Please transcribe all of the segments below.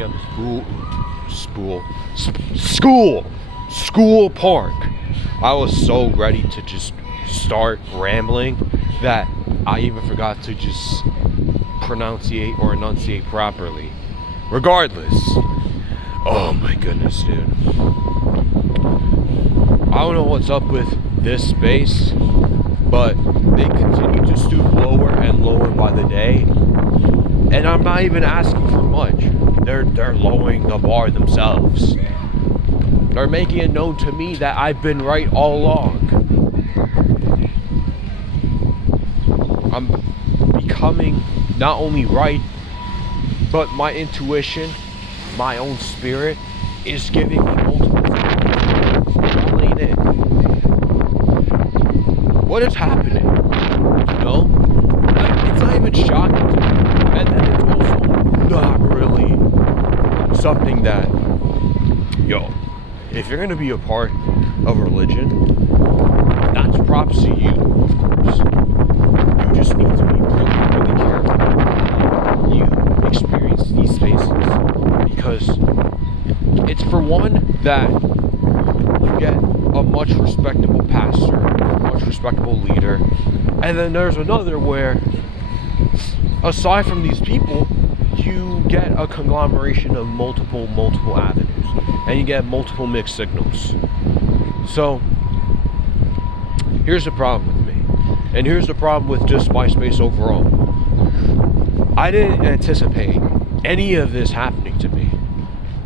be at the school park. I was so ready to just start rambling that I even forgot to just pronunciate or enunciate properly. Regardless, oh my goodness, dude. I don't know what's up with this space, but they continue to stoop lower and lower by the day. And I'm not even asking for much. They're lowering the bar themselves. They're making it known to me that I've been right all along. I'm becoming not only right, but my intuition, my own spirit, is giving me multiple signs. It. What is happening? You know? It's not even shocking to me. And it's also not really something that, if you're going to be a part of a religion, that's props to you, of course. You just need to be really, really careful how you experience these spaces. Because it's, for one, that you get a much respectable pastor, a much respectable leader. And then there's another where, aside from these people, you get a conglomeration of multiple avenues. And you get multiple mixed signals. So, here's the problem with me. And here's the problem with just MySpace overall. I didn't anticipate any of this happening to me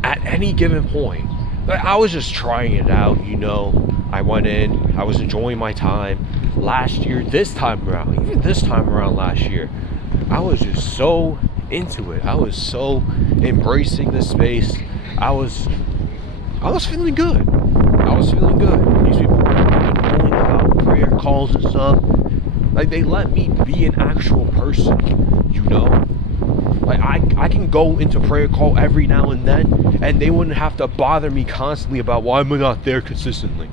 at any given point. I was just trying it out, I went in, I was enjoying my time. Last year, even this time around last year, I was just so into it. I was so embracing the space. I was feeling good. These people were knowing about prayer calls and stuff. Like, they let me be an actual person, Like, I can go into prayer call every now and then, and they wouldn't have to bother me constantly about why am I not there consistently.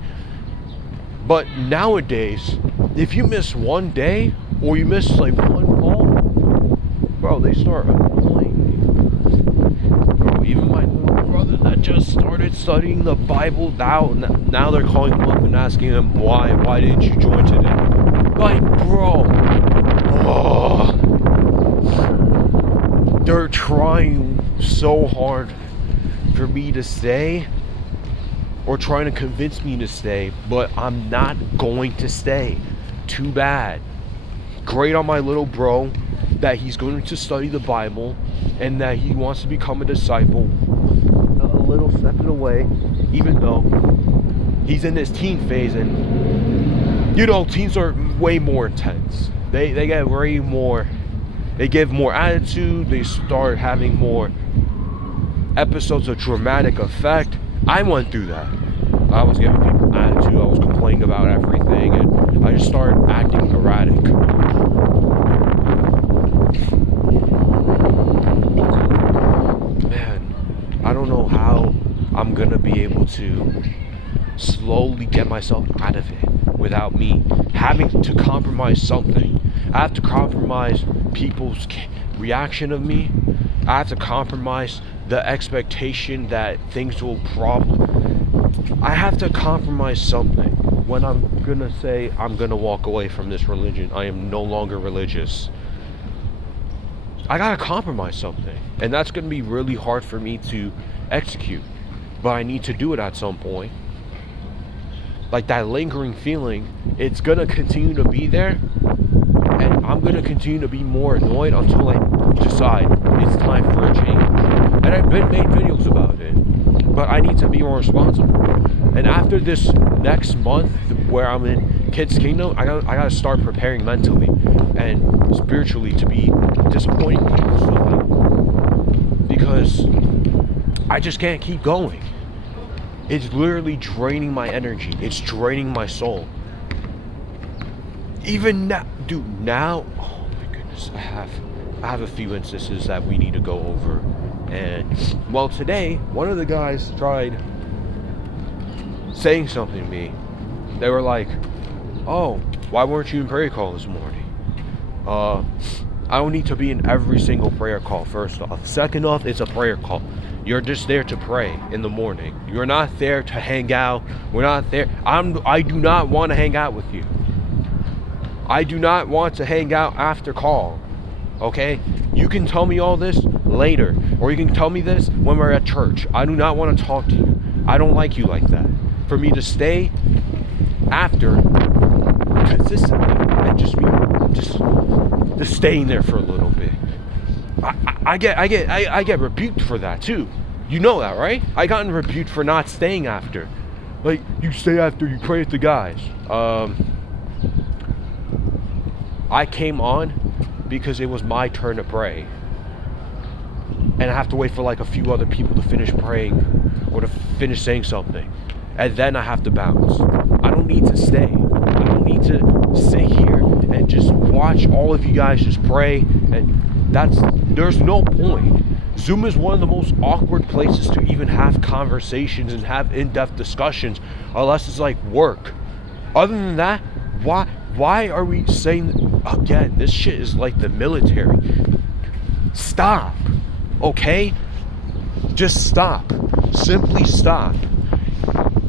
But nowadays, if you miss one day, or you miss like one call, bro, they start annoying me. Bro, even my little brother that just started studying the Bible, now they're calling him up and asking him why didn't you join today? Like, bro, they're trying so hard for me to stay, or trying to convince me to stay, but I'm not going to stay. Too bad. Great on my little bro that he's going to study the Bible and that he wants to become a disciple. A little step away, even though he's in his teen phase, and teens are way more intense. They get way more. They give more attitude. They start having more episodes of dramatic effect. I went through that. I was giving people attitude. I was complaining about everything, and I just started acting erratic. Man, I don't know how I'm gonna be able to slowly get myself out of it without me having to compromise something. I have to compromise people's reaction of me. I have to compromise the expectation that things will I have to compromise something when I'm gonna say I'm gonna walk away from this religion. I am no longer religious. I gotta compromise something, and that's gonna be really hard for me to execute, but I need to do it at some point. Like, that lingering feeling, it's gonna continue to be there, and I'm gonna continue to be more annoyed until I decide it's time for a change. And I've made videos about it, but I need to be more responsible. And after this next month where I'm in Kids Kingdom, I gotta start preparing mentally and spiritually to be disappointing people somehow, because I just can't keep going. It's literally draining my energy. It's draining my soul. Even now, dude, oh my goodness, I have a few instances that we need to go over. And, well, today, one of the guys tried saying something to me. They were like, oh, why weren't you in prayer call this morning? I don't need to be in every single prayer call, first off. Second off, it's a prayer call. You're just there to pray in the morning. You're not there to hang out. We're not there. I do not want to hang out with you. I do not want to hang out after call. Okay? You can tell me all this later. Or you can tell me this when we're at church. I do not want to talk to you. I don't like you like that. For me to stay after consistently and just staying there for a little bit. I get rebuked for that too. You know that, right? I gotten rebuked for not staying after. Like, you stay after, you pray with the guys. I came on because it was my turn to pray. And I have to wait for like a few other people to finish praying or to finish saying something. And then I have to bounce. I don't need to stay. I don't need to sit here and just watch all of you guys just pray. And there's no point. Zoom is one of the most awkward places to even have conversations and have in-depth discussions, unless it's like work. Other than that, why are we saying, again, this shit is like the military. Stop, okay? Just stop. Simply stop.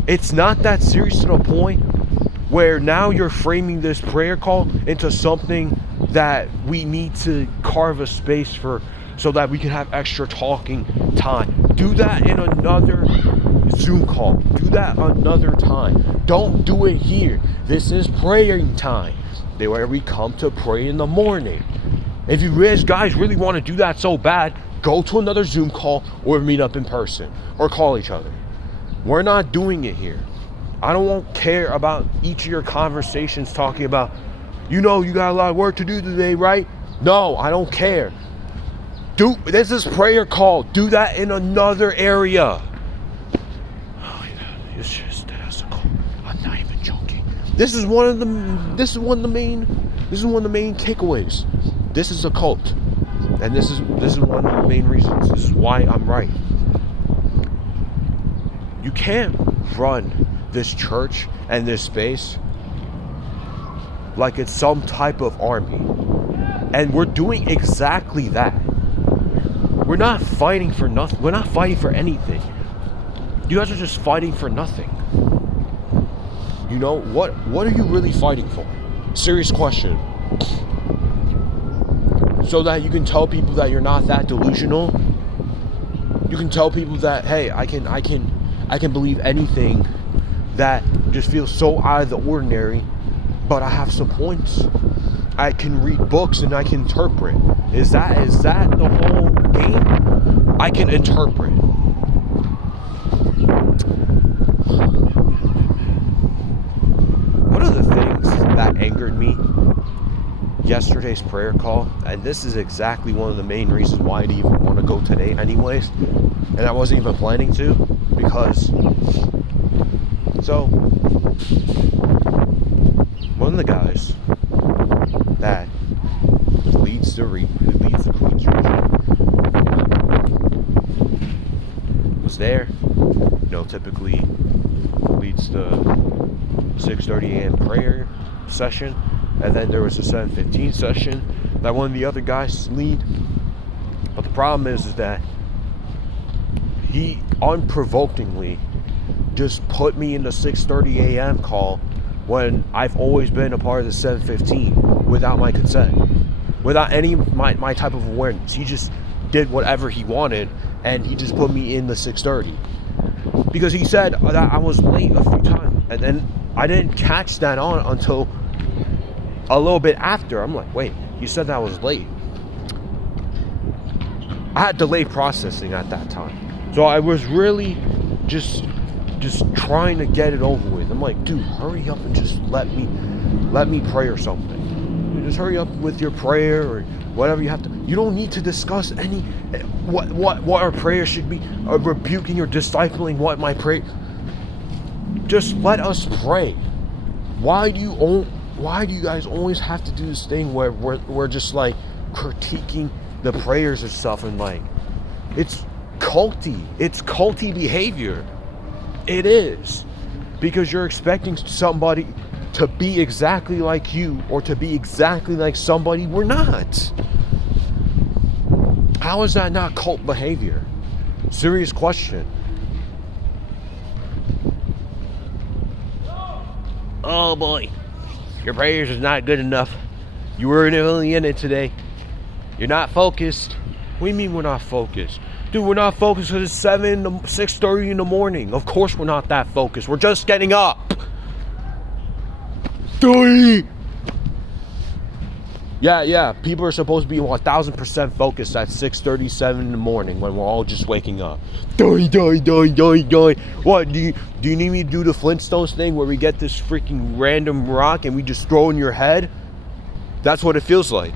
It's not that serious to the point where now you're framing this prayer call into something that we need to carve a space for so that we can have extra talking time. Do that in another Zoom call. Do that another time. Don't do it here. This is praying time. Where we come to pray in the morning. If you guys really want to do that so bad, go to another Zoom call or meet up in person or call each other. We're not doing it here. I don't care about each of your conversations talking about, you know, you got a lot of work to do today, right? No, I don't care. This is prayer call. Do that in another area. Oh, yeah, it's just that's a call. I'm not even joking. This is one of the main takeaways. This is a cult, and this is one of the main reasons. This is why I'm right. You can't run this church and this space like it's some type of army. And we're doing exactly that. We're not fighting for nothing. We're not fighting for anything. You guys are just fighting for nothing. You know, what are you really fighting for? Serious question. So that you can tell people that you're not that delusional. You can tell people that, hey, I can believe anything that just feels so out of the ordinary, but I have some points. I can read books and I can interpret. Is that the whole game? I can interpret. One of the things that angered me yesterday's prayer call, and this is exactly one of the main reasons why I didn't even want to go today anyways, and I wasn't even planning to, because so one of the guys that leads the Queens region was there, you know, typically leads the 6:30 a.m. prayer session, and then there was a 7:15 session that one of the other guys lead. But the problem is that he unprovokingly just put me in the 6:30 a.m. call when I've always been a part of the 7:15 without my consent, without any of my type of awareness. He just did whatever he wanted, and he just put me in the 6:30 because he said that I was late a few times, and then I didn't catch that on until a little bit after. I'm like, wait, you said that I was late. I had delayed processing at that time, so I was really just trying to get it over with. I'm like, dude, hurry up and just let me pray or something. Just hurry up with your prayer or whatever you have to. You don't need to discuss any what our prayer should be, or rebuking or discipling what my prayer. Just let us pray. Why do you guys always have to do this thing where we're just like critiquing the prayers and stuff, and like it's culty behavior. It is, because you're expecting somebody to be exactly like you or to be exactly like somebody we're not. How is that not cult behavior? Serious question. Oh boy, your prayers is not good enough. You were really in it today. You're not focused. What do you mean we're not focused? Dude, we're not focused because it's 6:30 in the morning. Of course we're not that focused. We're just getting up. 3. Yeah. People are supposed to be 1,000% focused at 6:37 in the morning when we're all just waking up. What, do you need me to do the Flintstones thing where we get this freaking random rock and we just throw in your head? That's what it feels like.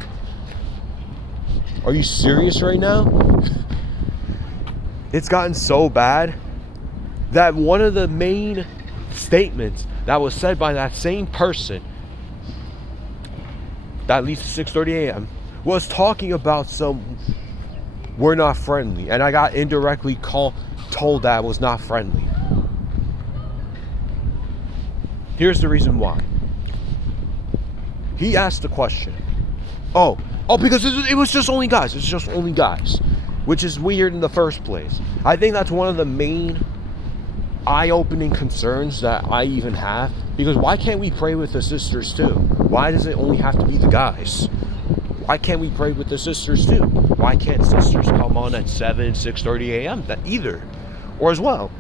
Are you serious right now? It's gotten so bad that one of the main statements that was said by that same person that leads to 6:30 a.m. was talking about we're not friendly, and I got indirectly told that I was not friendly. Here's the reason why. He asked the question. Oh, because it was just only guys. It's just only guys, which is weird in the first place. I think that's one of the main eye-opening concerns that I even have, because why can't we pray with the sisters too? Why does it only have to be the guys? Why can't we pray with the sisters too? Why can't sisters come on at 6:30 a.m. that either or as well?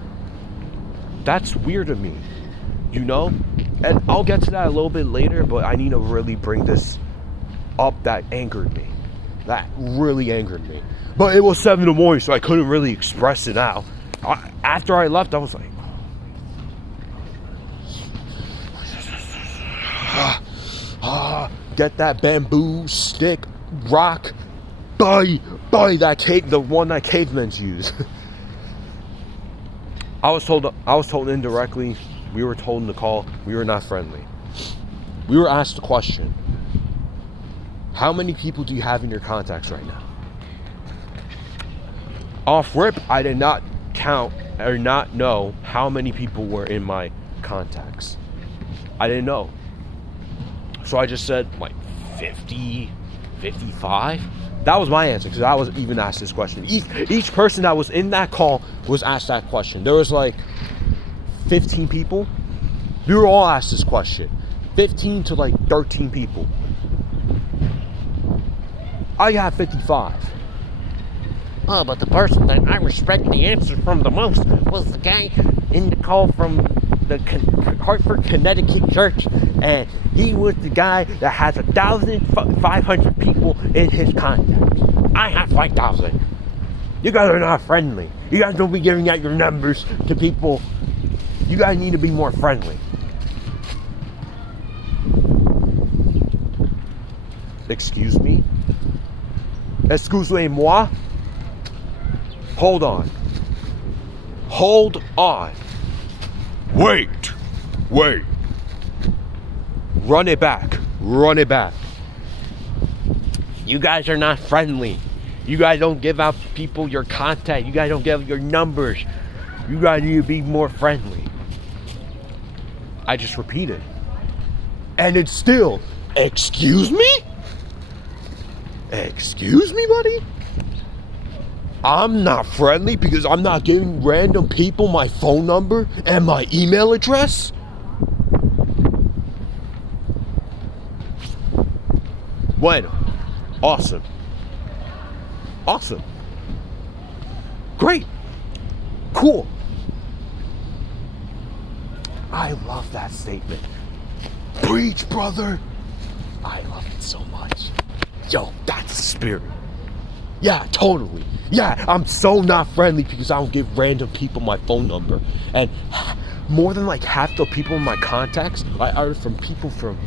That's weird to me, you know? And I'll get to that a little bit later, but I need to really bring this up that angered me. That really angered me. But it was 7 in the morning, so I couldn't really express it out. After I left, I was like, get that bamboo stick, rock, buy the one that cavemen use. I was told indirectly, we were told in the call, we were not friendly. We were asked the question, how many people do you have in your contacts right now? Off rip, I did not count or not know how many people were in my contacts. I didn't know. So I just said like 50, 55. That was my answer, because I was even asked this question. Each person that was in that call was asked that question. There was like 15 people. We were all asked this question. 15 to like 13 people. I got 55. Oh, but the person that I respect the answer from the most was the guy in the call from the Hartford, Connecticut church, and he was the guy that has 1,500 people in his contacts. I have 5,000. You guys are not friendly. You guys don't be giving out your numbers to people. You guys need to be more friendly. Excuse me? Excusez-moi? Hold on. Wait. Run it back. You guys are not friendly. You guys don't give out people your contact. You guys don't give your numbers. You guys need to be more friendly. I just repeated. And it's still, excuse me? Excuse me, buddy? I'm not friendly because I'm not giving random people my phone number and my email address? Bueno. Awesome. Great. Cool. I love that statement. Preach, brother. I love it so much. Yo, that's the spirit. Yeah, totally. Yeah, I'm so not friendly because I don't give random people my phone number. And more than like half the people in my contacts are from people from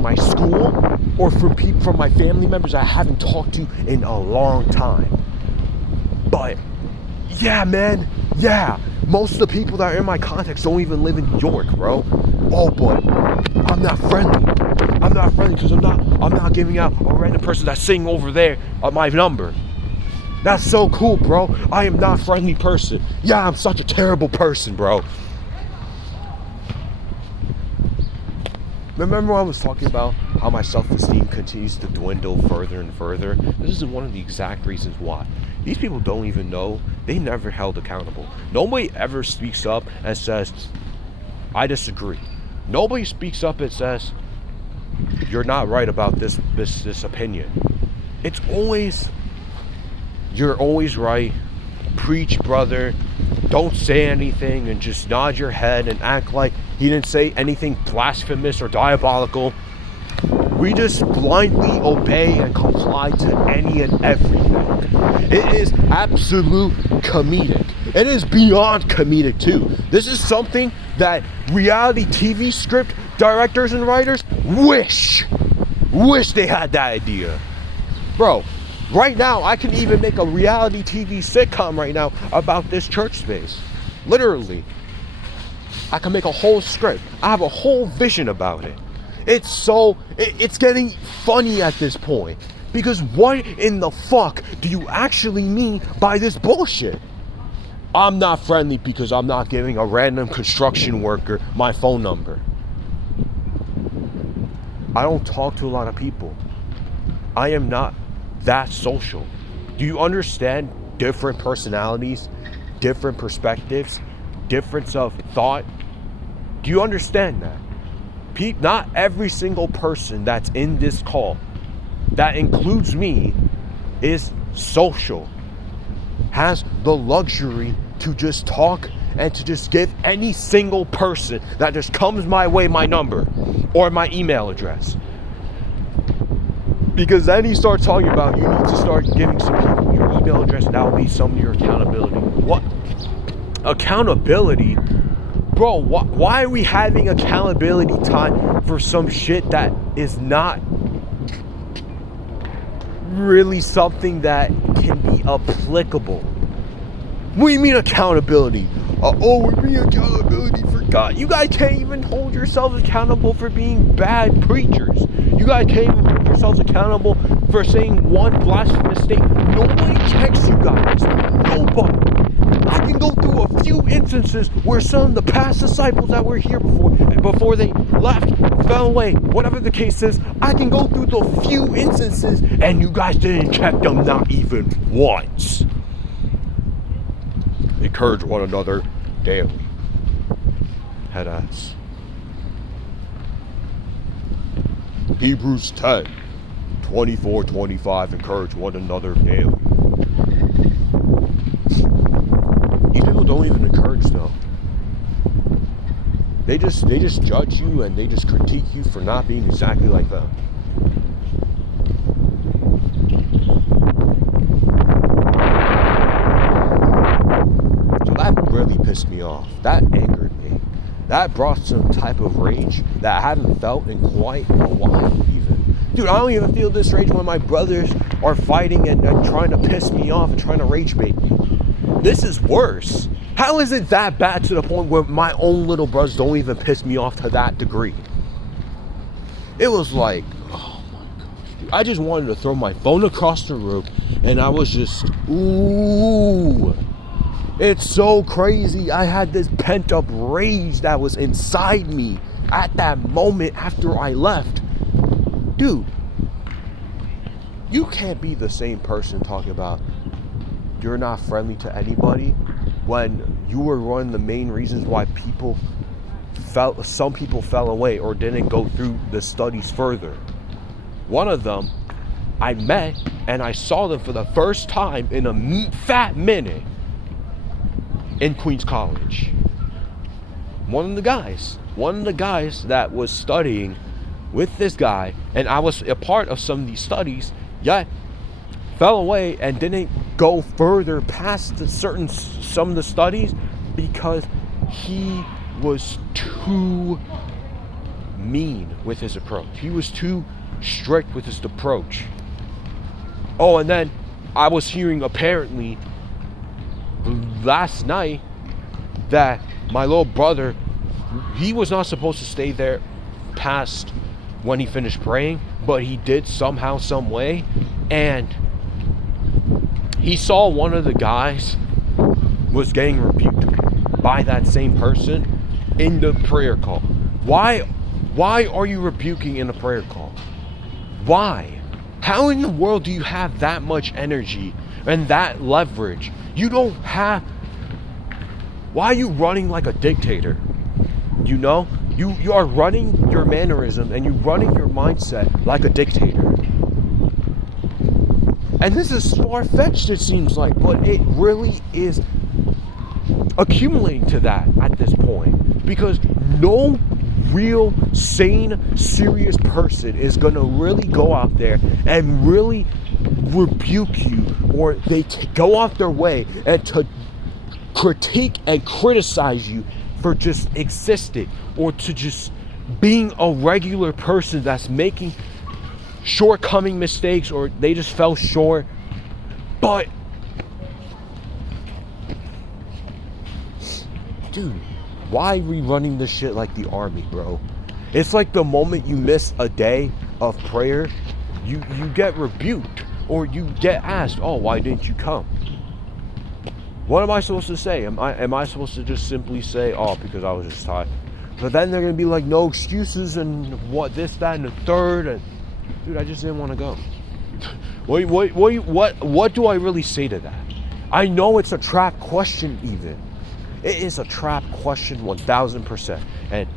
my school or from my family members I haven't talked to in a long time. But yeah, man. Yeah, most of the people that are in my contacts don't even live in New York, bro. Oh, but I'm not friendly. Because I'm not giving out a random person that's sitting over there my number. That's so cool, bro. I am not a friendly person. Yeah, I'm such a terrible person, bro. Remember I was talking about how my self-esteem continues to dwindle further and further? This is one of the exact reasons why. These people don't even know. They never held accountable. Nobody ever speaks up and says, I disagree. Nobody speaks up and says, you're not right about this opinion. It's always, you're always right. Preach, brother. Don't say anything and just nod your head and act like he didn't say anything blasphemous or diabolical. We just blindly obey and comply to any and everything. It is absolute comedic. It is beyond comedic too. This is something that reality TV script directors and writers wish they had that idea. Bro, right now I can even make a reality TV sitcom right now about this church space. Literally. I can make a whole script. I have a whole vision about it. It's getting funny at this point. Because what in the fuck do you actually mean by this bullshit? I'm not friendly because I'm not giving a random construction worker my phone number. I don't talk to a lot of people. I am not that social. Do you understand different personalities, different perspectives, difference of thought? Do you understand that? Not every single person that's in this call, that includes me, is social, has the luxury to just talk and to just give any single person that just comes my way my number or my email address. Because then he starts talking about you need to start giving some people your email address, and that will be some of your accountability. What? Accountability? Bro, why are we having accountability time for some shit that is not really something that can be applicable? What do you mean accountability? We mean accountability for God. You guys can't even hold yourselves accountable for being bad preachers. You guys can't even hold yourselves accountable for saying one blasphemous statement. Nobody checks you guys. Nobody. I can go through a few instances where some of the past disciples that were here before they left, fell away, whatever the case is, I can go through the few instances and you guys didn't check them not even once. Encourage one another daily. Head ass. Hebrews 10, 24-25, encourage one another daily. These people don't even encourage though. They just judge you and they just critique you for not being exactly like them. So that really pissed me off. That angered me. That brought some type of rage that I haven't felt in quite a while even. Dude, I don't even feel this rage when my brothers are fighting and trying to piss me off and trying to rage bait me. This is worse. How is it that bad to the point where my own little brothers don't even piss me off to that degree? It was like, oh my gosh, dude. I just wanted to throw my phone across the room and I was just, ooh. It's so crazy. I had this pent up rage that was inside me at that moment after I left. Dude, you can't be the same person talking about you're not friendly to anybody when you were one of the main reasons why some people fell away or didn't go through the studies further. One of them, I met and I saw them for the first time in a fat minute in Queens College. One of the guys that was studying with this guy, and I was a part of some of these studies, yet fell away and didn't go further past some of the studies because he was too mean with his approach. He was too strict with his approach. Oh, and then I was hearing apparently last night that my little brother, he was not supposed to stay there past when he finished praying, but he did somehow, some way, and he saw one of the guys was getting rebuked by that same person in the prayer call. Why Why are you rebuking in a prayer call? Why? How in the world do you have that much energy and that leverage? You don't have... Why are you running like a dictator? You know? You are running your mannerism and you're running your mindset like a dictator. And this is far-fetched, it seems like, but it really is accumulating to that at this point. Because no real, sane, serious person is going to really go out there and really rebuke you, or they go off their way and to critique and criticize you for just existing, or to just being a regular person that's making shortcoming mistakes, or they just fell short. But dude, why are we running this shit like the army, bro? It's like the moment you miss a day of prayer, you get rebuked, or you get asked, oh, why didn't you come? What am I supposed to say? Am I supposed to just simply say, oh, because I was just tired? But then they're gonna be like, no excuses and what this, that, and the third, and dude, I just didn't want to go. What do I really say to that? I know it's a trap question even. It is a trap question 1000%. And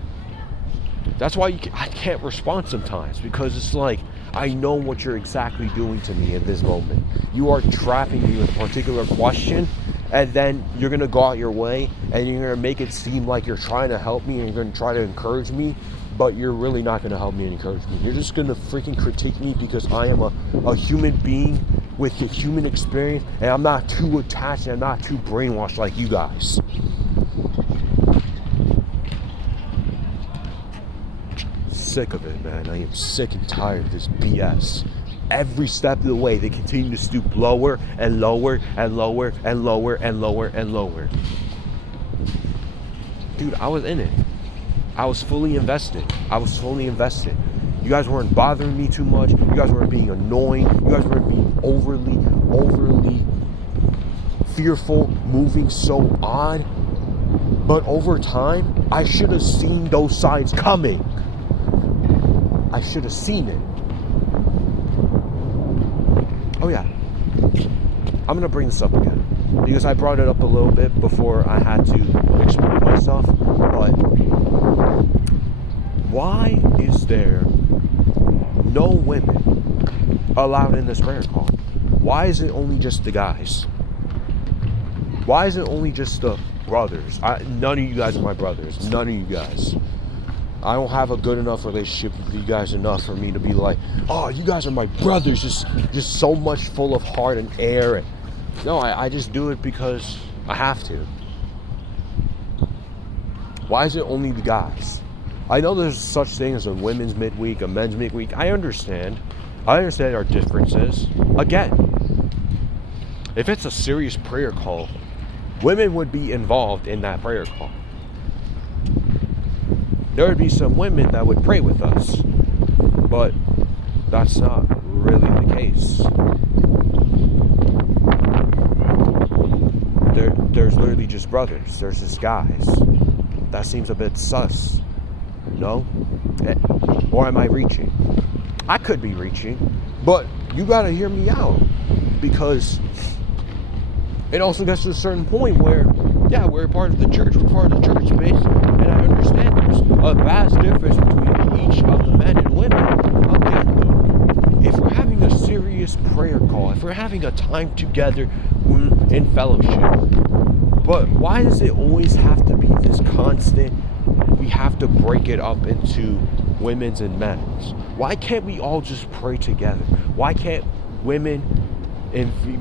that's why I can't respond sometimes, because it's like, I know what you're exactly doing to me in this moment. You are trapping me with a particular question, and then you're going to go out your way and you're going to make it seem like you're trying to help me and you're going to try to encourage me, but you're really not going to help me and encourage me. You're just going to freaking critique me because I am a human being with a human experience, and I'm not too attached and I'm not too brainwashed like you guys. Sick of it, man. I am sick and tired of this BS. Every step of the way, they continue to stoop lower and lower and lower and lower and lower and lower. Dude, I was in it. I was fully invested. You guys weren't bothering me too much. You guys weren't being annoying. You guys weren't being overly fearful, moving so odd. But over time, I should have seen those signs coming. I should have seen it. Oh yeah, I'm gonna bring this up again because I brought it up a little bit before I had to explain myself. But why is there no women allowed in this prayer call? Why is it only just the guys? Why is it only just the brothers? None of you guys are my brothers. None of you guys. I don't have a good enough relationship with you guys enough for me to be like, oh, you guys are my brothers, just so much full of heart and air. And no, I just do it because I have to. Why is it only the guys? I know there's such thing as a women's midweek, a men's midweek. I understand our differences. Again, if it's a serious prayer call, women would be involved in that prayer call. There would be some women that would pray with us, but that's not really the case. There's literally just brothers. There's just guys. That seems a bit sus. No? Or am I reaching? I could be reaching, but you gotta hear me out, because it also gets to a certain point where, yeah, we're a part of the church, we're part of the church space, and I understand there's a vast difference between each of the men and women. Again, though, if we're having a serious prayer call, if we're having a time together in fellowship, but why does it always have to be this constant, we have to break it up into women's and men's? Why can't we all just pray together? Why can't women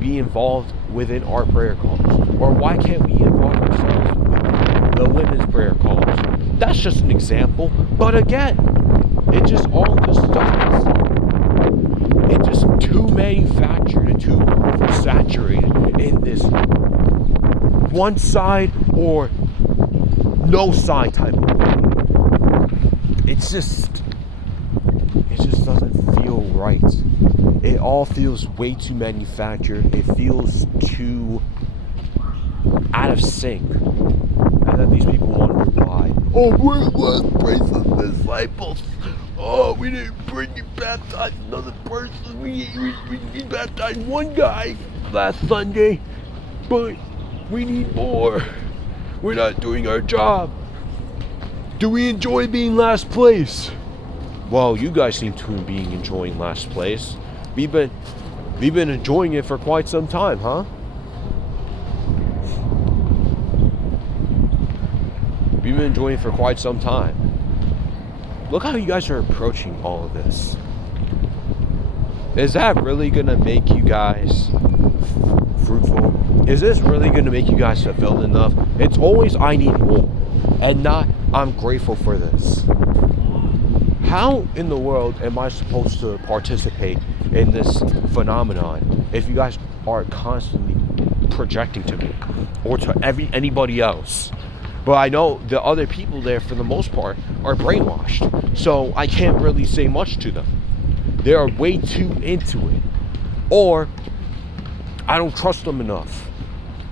be involved within our prayer calls? Or why can't we involve ourselves with the women's prayer calls? That's just an example. But again, it just all just doesn't. It just too manufactured and too saturated in this one side or no side type of thing. It just doesn't feel right. It all feels way too manufactured. It feels too out of sync. And then these people wonder why die. Oh, we're last place of disciples. Oh, we didn't bring you baptize another person. We baptized one guy last Sunday, but we need more. We're not doing our job. Do we enjoy being last place? Well, you guys seem to be enjoying last place. We've been enjoying it for quite some time, huh? We've been enjoying it for quite some time. Look how you guys are approaching all of this. Is that really gonna make you guys fruitful? Is this really gonna make you guys fulfilled enough? It's always I need more, and not I'm grateful for this. How in the world am I supposed to participate in this phenomenon if you guys are constantly projecting to me or to anybody else? But I know the other people there, for the most part, are brainwashed. So I can't really say much to them. They are way too into it. Or I don't trust them enough.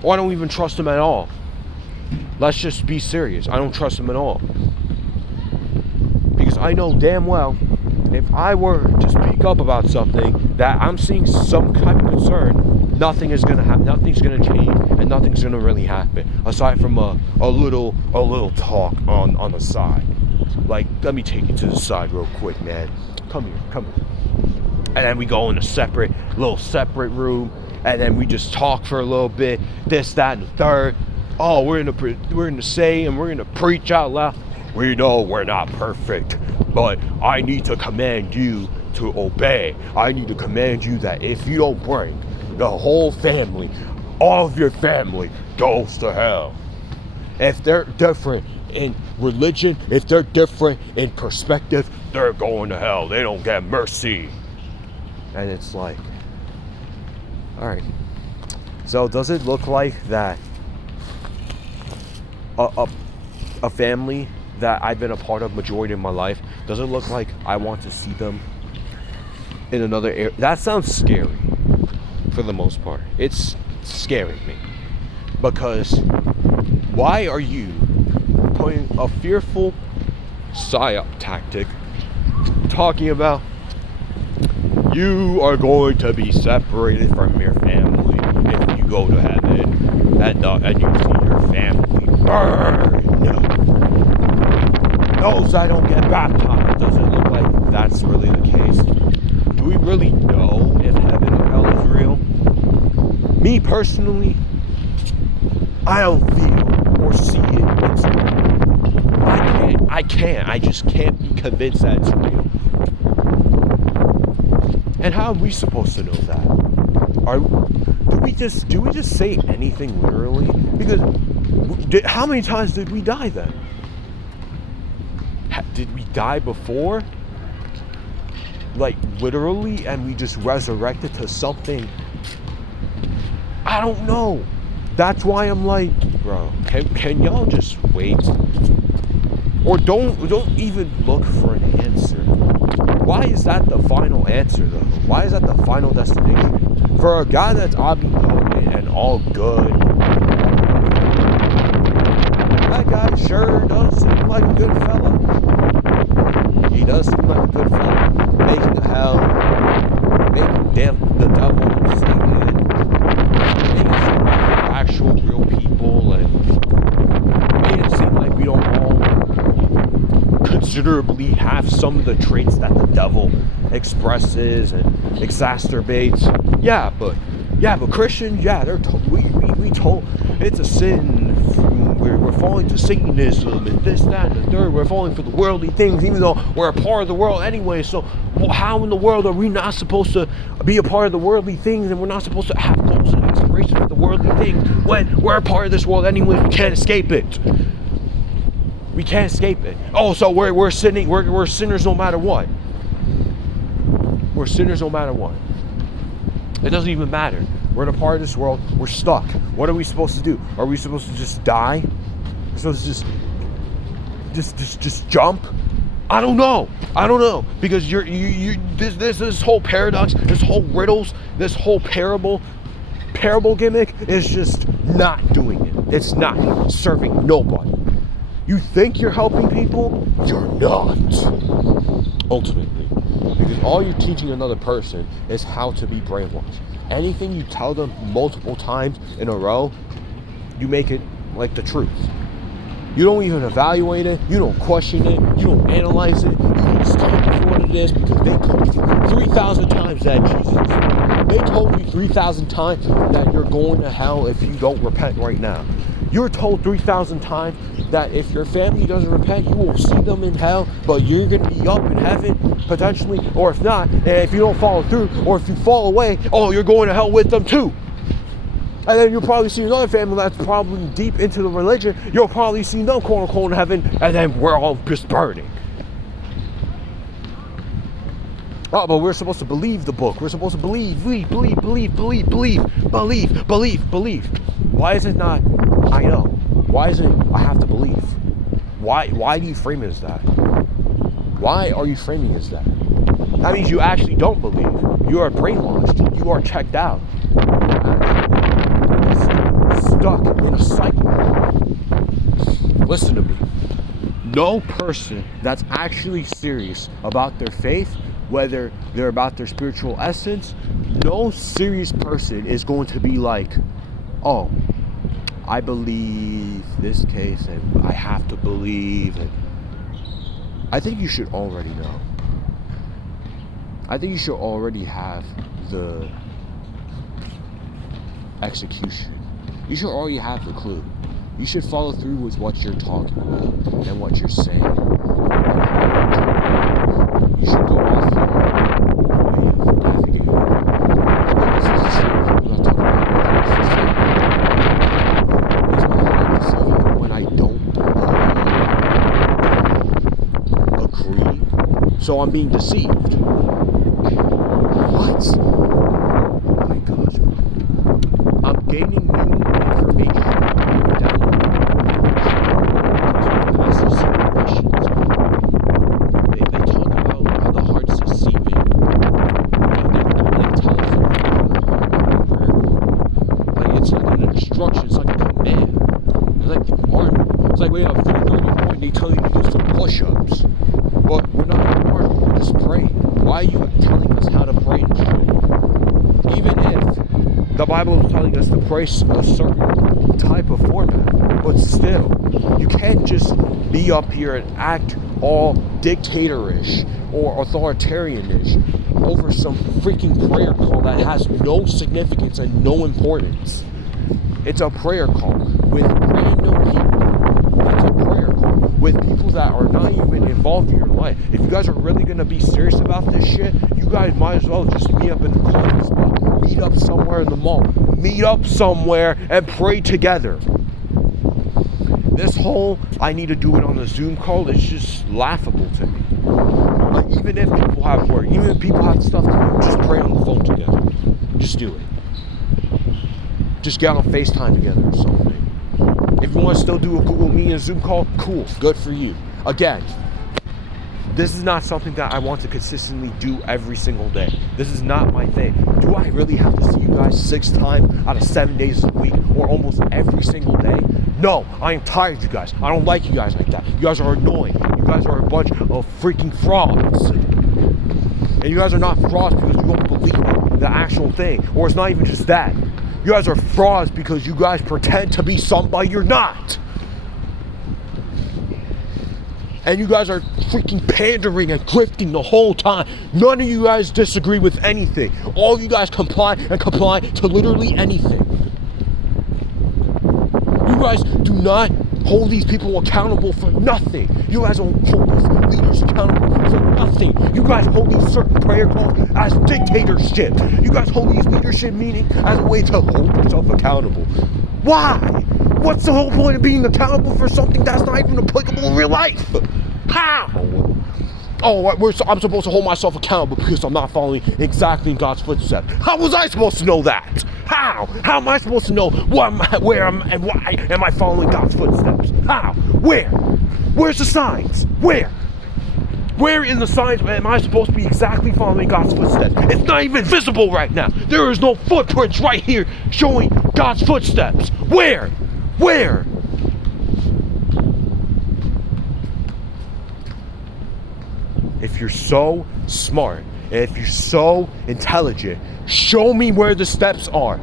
Or I don't even trust them at all. Let's just be serious. I don't trust them at all. Because I know damn well, if I were to speak up about something that I'm seeing some type of concern, nothing's gonna change, and nothing's gonna really happen aside from a little talk on the side. Like, let me take you to the side real quick, man. Come here. And then we go in a separate room, and then we just talk for a little bit, this, that, and the third. Oh, we're gonna say and we're gonna preach out loud. We know we're not perfect, but I need to command you to obey. I need to command you that if you don't bring the whole family, all of your family goes to hell. If they're different in religion, if they're different in perspective, they're going to hell. They don't get mercy. And it's like, all right. So does it look like that a family that I've been a part of majority of my life, does it look like I want to see them in another area? That sounds scary for the most part. It's scaring me. Because why are you putting a fearful psyop tactic talking about you are going to be separated from your family if you go to heaven and you see your family burn? Those that don't get baptized, does it look like that's really the case? Do we really know if heaven or hell is real? Me personally, I don't feel or see it. I just can't be convinced that it's real. And how are we supposed to know that? Do we just say anything literally? Because how many times did we die then? Did we die before? Like literally, and we just resurrected to something? I don't know. That's why I'm like, bro, can y'all just wait? Or don't even look for an answer. Why is that the final answer though? Why is that the final destination? For a guy that's omnipotent and all good, that guy sure does seem like a good fella. He does seem like a good fella. Making a hell, making the devil, Satan, making it seem like we're actual real people, and making it seem like we don't all considerably have some of the traits that the devil expresses and exacerbates. Yeah, but Christians, we told it's a sin. We're falling to Satanism and this, that, and the third. We're falling for the worldly things, even though we're a part of the world anyway. So how in the world are we not supposed to be a part of the worldly things, and we're not supposed to have goals and aspirations for the worldly things when we're a part of this world anyway? We can't escape it. We can't escape it. Oh, so we're sinners no matter what. We're sinners no matter what. It doesn't even matter. We're in a part of this world. We're stuck. What are we supposed to do? Are we supposed to just die? We're supposed to just jump? I don't know. Because this whole paradox, this whole riddles, this whole parable gimmick is just not doing it. It's not serving nobody. You think you're helping people, you're not. Ultimately. Because all you're teaching another person is how to be brainwashed. Anything you tell them multiple times in a row, you make it like the truth. You don't even evaluate it, you don't question it, you don't analyze it, you just take it for what it is because they told you 3,000 times that Jesus. They told you 3,000 times that you're going to hell if you don't repent right now. You're told 3,000 times that if your family doesn't repent, you will see them in hell, but you're going to be up in heaven, potentially, or if not, and if you don't follow through, or if you fall away, oh, you're going to hell with them too. And then you'll probably see another family that's probably deep into the religion, you'll probably see them quote unquote in heaven, and then we're all just burning. Oh, but we're supposed to believe the book. We're supposed to believe. Why is it not, I know. Why is it, I have to believe? Why do you frame it as that? Why are you framing it as that? That means you actually don't believe. You are brainwashed. You are checked out. You're stuck in a cycle. Listen to me. No person that's actually serious about their faith, whether they're about their spiritual essence, no serious person is going to be like, oh, I believe this case and I have to believe it. I think you should already know. I think you should already have the execution. You should already have the clue. You should follow through with what you're talking about and what you're saying. You should go off your way of navigating. But this is the same people that talk about it. It's my heart to say when I don't agree, so I'm being deceived. What? Oh my gosh, bro. I'm gaining new information. They tell you to do some push-ups, but we're not armed, we're just praying. Why are you telling us how to pray? Even if the Bible is telling us to pray a certain type of format, but still, you can't just be up here and act all dictatorish or authoritarianish over some freaking prayer call that has no significance and no importance. It's a prayer call with random people. It's a prayer call with people that are not even involved in your life. If you guys are really going to be serious about this shit, you guys might as well just meet up in the coffee spot. Meet up somewhere in the mall. Meet up somewhere and pray together. This whole, I need to do it on a Zoom call, is just laughable to me. Like, even if people have work, even if people have stuff to do, just pray on the phone together. Just do it. Just get on FaceTime together or something. If you want to still do a Google Meet and Zoom call, cool, good for you. Again, this is not something that I want to consistently do every single day. This is not my thing. Do I really have to see you guys 6 times out of 7 days a week or almost every single day? No, I am tired of you guys. I don't like you guys like that. You guys are annoying. You guys are a bunch of freaking frauds. And you guys are not frauds because you don't believe the actual thing. Or it's not even just that. You guys are frauds because you guys pretend to be somebody you're not. And you guys are freaking pandering and grifting the whole time. None of you guys disagree with anything. All of you guys comply to literally anything. You guys do not hold these people accountable for nothing. You guys don't hold these leaders accountable for nothing. You guys hold these certain prayer calls as dictatorship. You guys hold these leadership meetings as a way to hold yourself accountable. Why? What's the whole point of being accountable for something that's not even applicable in real life? How? Oh, I'm supposed to hold myself accountable because I'm not following exactly in God's footsteps. How was I supposed to know that? How? How am I supposed to know where I'm and why am I following God's footsteps? How? Where? Where's the signs? Where? Where in the signs am I supposed to be exactly following God's footsteps? It's not even visible right now. There is no footprints right here showing God's footsteps. Where? Where? if you're so smart, and if you're so intelligent, show me where the steps are.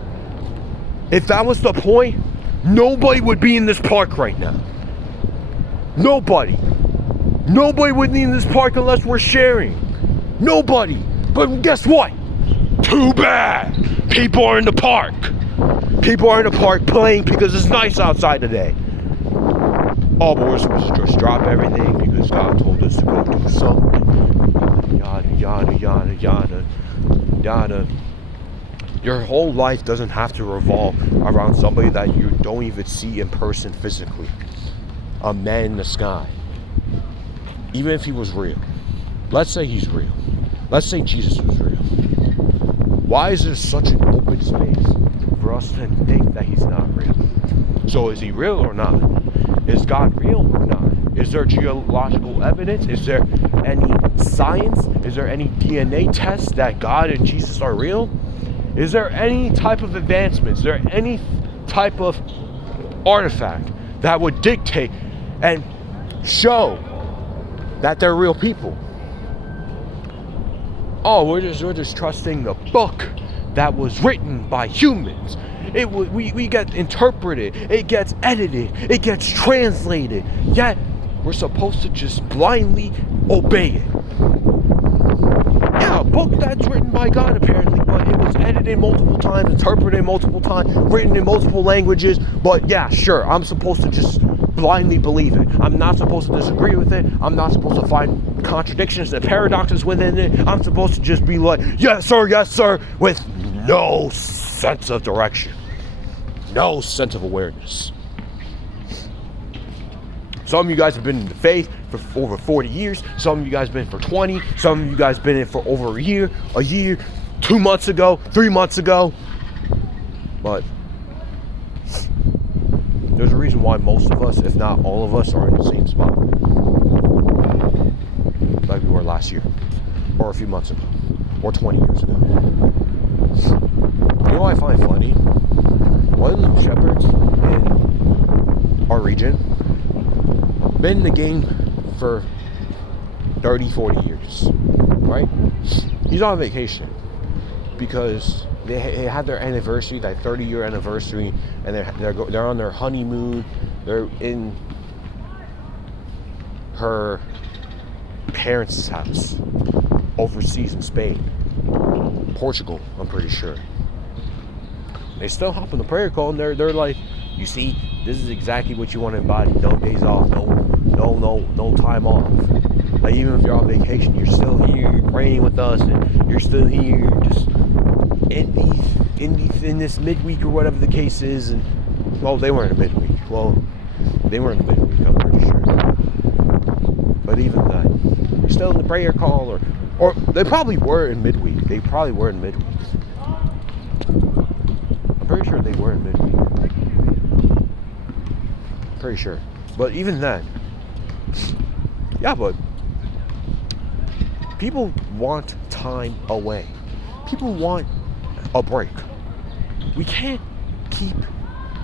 If that was the point, nobody would be in this park right now. Nobody. Nobody would be in this park unless we're sharing. Nobody. But guess what? Too bad. People are in the park. People are in the park playing because it's nice outside today. All we're supposed to just drop everything because God told us to go do something. Yada, yada, yada, yada, yada. Your whole life doesn't have to revolve around somebody that you don't even see in person physically. A man in the sky. Even if he was real. Let's say he's real. Let's say Jesus was real. Why is there such an open space for us to think that he's not real? So is he real or not? Is God real or not? Is there geological evidence? Is there any science? Is there any DNA tests that God and Jesus are real? Is there any type of advancements? Is there any type of artifact that would dictate and show that they're real people? Oh, we're just trusting the book that was written by humans. We get interpreted, it gets edited, it gets translated, yet we're supposed to just blindly obey it. Yeah, a book that's written by God apparently, but it was edited multiple times, interpreted multiple times, written in multiple languages, but yeah, sure, I'm supposed to just blindly believe it. I'm not supposed to disagree with it. I'm not supposed to find contradictions and paradoxes within it. I'm supposed to just be like, yes sir, with no sense of direction. No sense of awareness. Some of you guys have been in the faith for over 40 years. Some of you guys have been for 20. Some of you guys have been in it for over a year, 2 months ago, 3 months ago. But there's a reason why most of us, if not all of us, are in the same spot. Like we were last year, or a few months ago, or 20 years ago. You know what I find funny? One of the shepherds in our region been in the game for 30, 40 years, right? He's on vacation because they had their anniversary, that 30-year anniversary, and they're on their honeymoon. They're in her parents' house overseas in Spain, Portugal, I'm pretty sure. They still hop on the prayer call, and they're like, you see, this is exactly what you want to embody. No days off, no time off. Like, even if you're on vacation, you're still here, you're praying with us, and you're still here, just in this midweek or whatever the case is. And well, they weren't in midweek. Well, they weren't in midweek, I'm pretty sure. But even then, you're still in the prayer call, or they probably were in midweek. They probably were in midweek. I'm pretty sure they were in midweek. Pretty sure. But even then, yeah, but people want time away. People want a break. We can't keep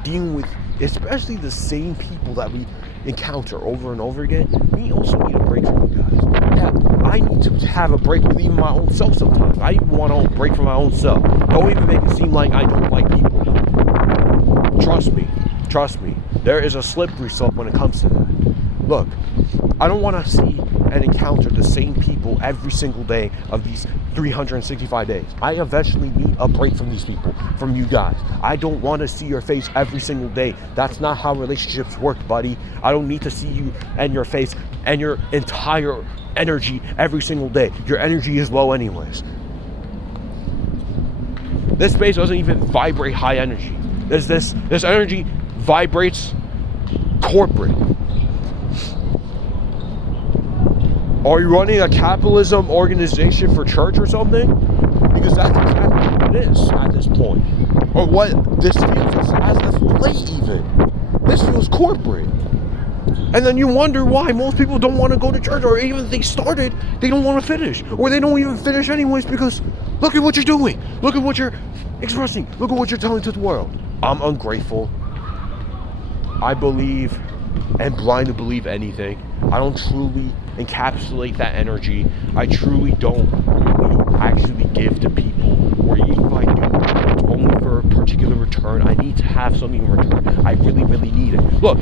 dealing with, especially the same people that we encounter over and over again. We also need a break from you guys. Yeah, I need to have a break with even my own self sometimes. I even want a break from my own self. Don't even make it seem like I don't like people. Trust me. There is a slippery slope when it comes to that. Look, I don't want to see and encounter the same people every single day of these 365 days. I eventually need a break from these people, from you guys. I don't want to see your face every single day. That's not how relationships work, buddy. I don't need to see you and your face and your entire energy every single day. Your energy is low anyways. This space doesn't even vibrate high energy. This energy vibrates corporate. Are you running a capitalism organization for church or something? Because that's exactly what it is at this point. Or what this feels as of late even. This feels corporate. And then you wonder why most people don't want to go to church, or even if they started, they don't want to finish. Or they don't even finish anyways because look at what you're doing. Look at what you're expressing. Look at what you're telling to the world. I'm ungrateful. I believe and blindly believe anything. I don't truly encapsulate that energy. I truly don't really actually give to people, or even if I do, it's only for a particular return. I need to have something in return. I really, really need it. Look,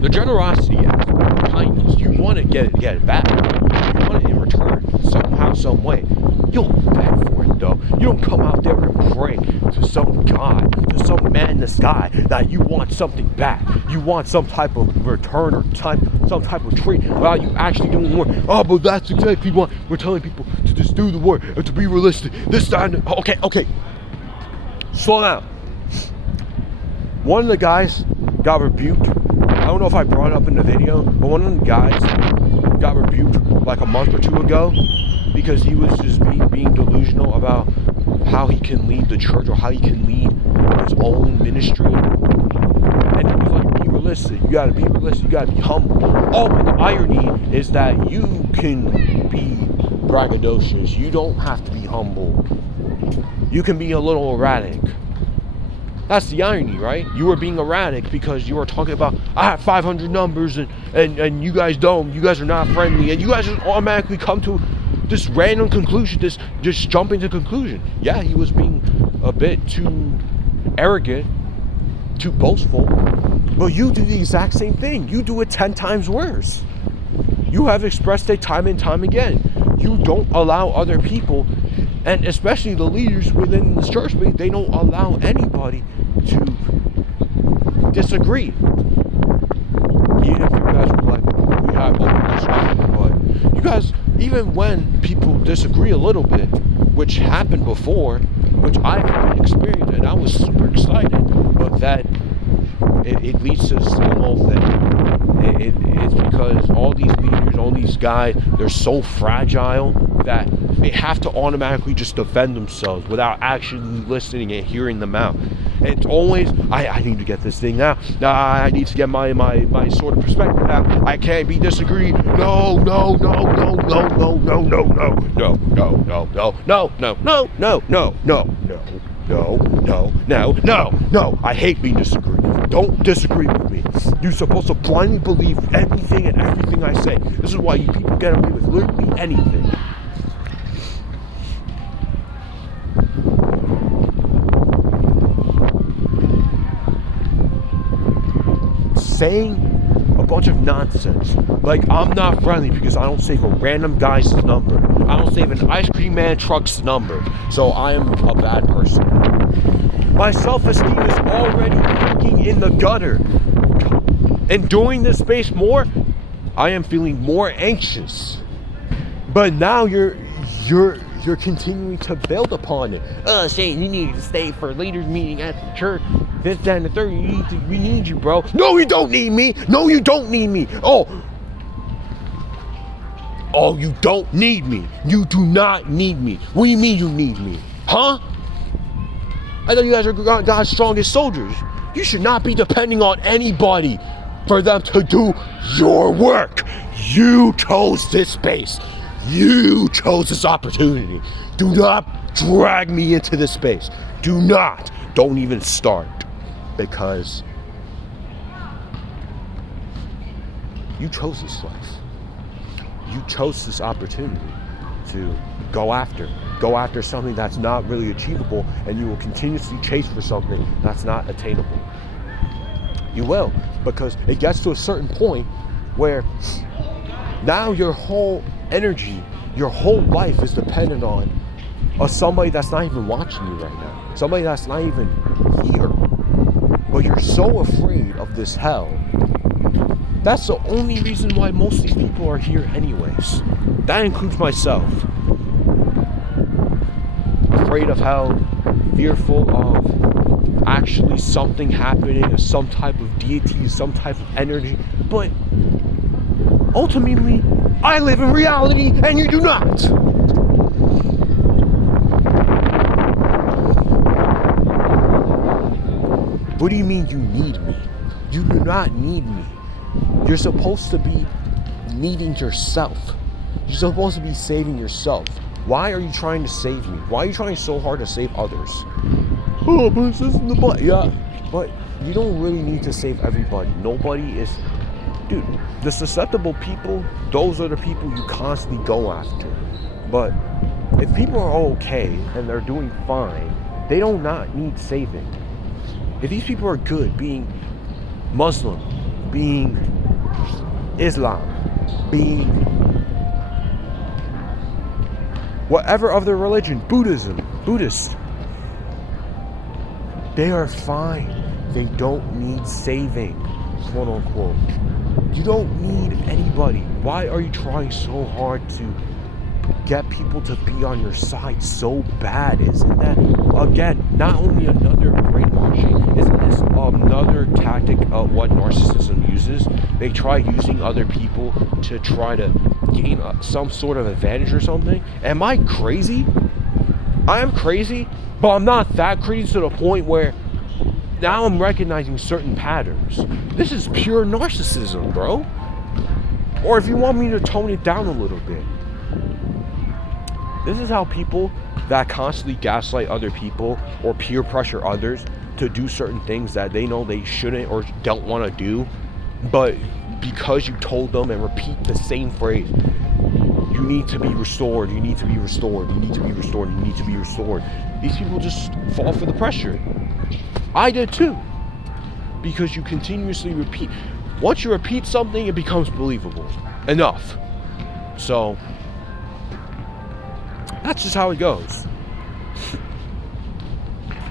the generosity aspect, kindness, you want to get it back. You want it in return somehow, some way. You don't beg for it though. You don't come out there and pray to some God, to some man in the sky that you want something back. You want some type of return or some type of treat while you actually doing the work. Oh, but that's exactly what we're telling people, to just do the work and to be realistic. This time, okay. Slow down. One of the guys got rebuked. I don't know if I brought it up in the video, but one of the guys got rebuked like a month or two ago because he was just being delusional about how he can lead the church or how he can lead his own ministry. And he was like, be realistic. You gotta be realistic. You gotta be humble. Oh, but the irony is that you can be braggadocious. You don't have to be humble. You can be a little erratic. That's the irony, right? You were being erratic because you were talking about, I have 500 numbers and you guys don't. You guys are not friendly. And you guys just automatically come to this random conclusion, just jumping to conclusion. Yeah, he was being a bit too arrogant, too boastful. But you do the exact same thing. You do it 10 times worse. You have expressed it time and time again. You don't allow other people, and especially the leaders within the church, they don't allow anybody to disagree. Even if you guys were like, we have open discussion, but you guys, even when people disagree a little bit, which happened before, which I've experienced, and I was super excited, but that it leads to the same old thing. It's because all these leaders, all these guys, they're so fragile that they have to automatically just defend themselves without actually listening and hearing them out. And it's always, I need to get this thing now. I need to get my sort of perspective out. I can't be disagreed. No. I hate being disagreed. Don't disagree with me. You're supposed to blindly believe anything and everything I say. This is why you people get away with literally anything. Saying a bunch of nonsense, like I'm not friendly because I don't save a random guy's number. I don't save an ice cream man truck's number, so I am a bad person. My self-esteem is already fucking in the gutter. And during this space more, I am feeling more anxious. But now you're continuing to build upon it. Shane, you need to stay for leaders meeting at the church. This, that, and the third. We need you, bro. No, you don't need me. No, you don't need me. Oh, you don't need me. You do not need me. What do you mean you need me? Huh? I thought you guys are God's strongest soldiers. You should not be depending on anybody for them to do your work. You chose this space. You chose this opportunity. Do not drag me into this space. Do not. Don't even start. Because you chose this life. You chose this opportunity to go after something that's not really achievable, and you will continuously chase for something that's not attainable. You will, because it gets to a certain point where now your whole energy, your whole life is dependent on somebody that's not even watching you right now, somebody that's not even here, but you're so afraid of this hell. That's the only reason why most of these people are here anyways. That includes myself. Afraid of hell, fearful of actually something happening, some type of deity, some type of energy. But ultimately, I live in reality and you do not. What do you mean you need me? You do not need me. You're supposed to be needing yourself. You're supposed to be saving yourself. Why are you trying to save me? Why are you trying so hard to save others? Oh, but this isn't the but. Yeah, but you don't really need to save everybody. Nobody is, dude, the susceptible people, those are the people you constantly go after. But if people are okay and they're doing fine, they do not need saving. If these people are good, being Muslim, being Islam, being whatever other religion, Buddhist, they are fine. They don't need saving, quote unquote. You don't need anybody. Why are you trying so hard to get people to be on your side so bad? Isn't that, again, not only another brainwashing, isn't this another tactic of what narcissism uses? They try using other people to try to gain some sort of advantage or something. Am I crazy? I am crazy, but I'm not that crazy to the point where now I'm recognizing certain patterns. This is pure narcissism, bro. Or if you want me to tone it down a little bit, this is how people that constantly gaslight other people or peer pressure others to do certain things that they know they shouldn't or don't want to do, but because you told them and repeat the same phrase, you need to be restored, you need to be restored, you need to be restored, you need to be restored, these people just fall for the pressure. I did too, because you continuously repeat. Once you repeat something, it becomes believable enough. So that's just how it goes.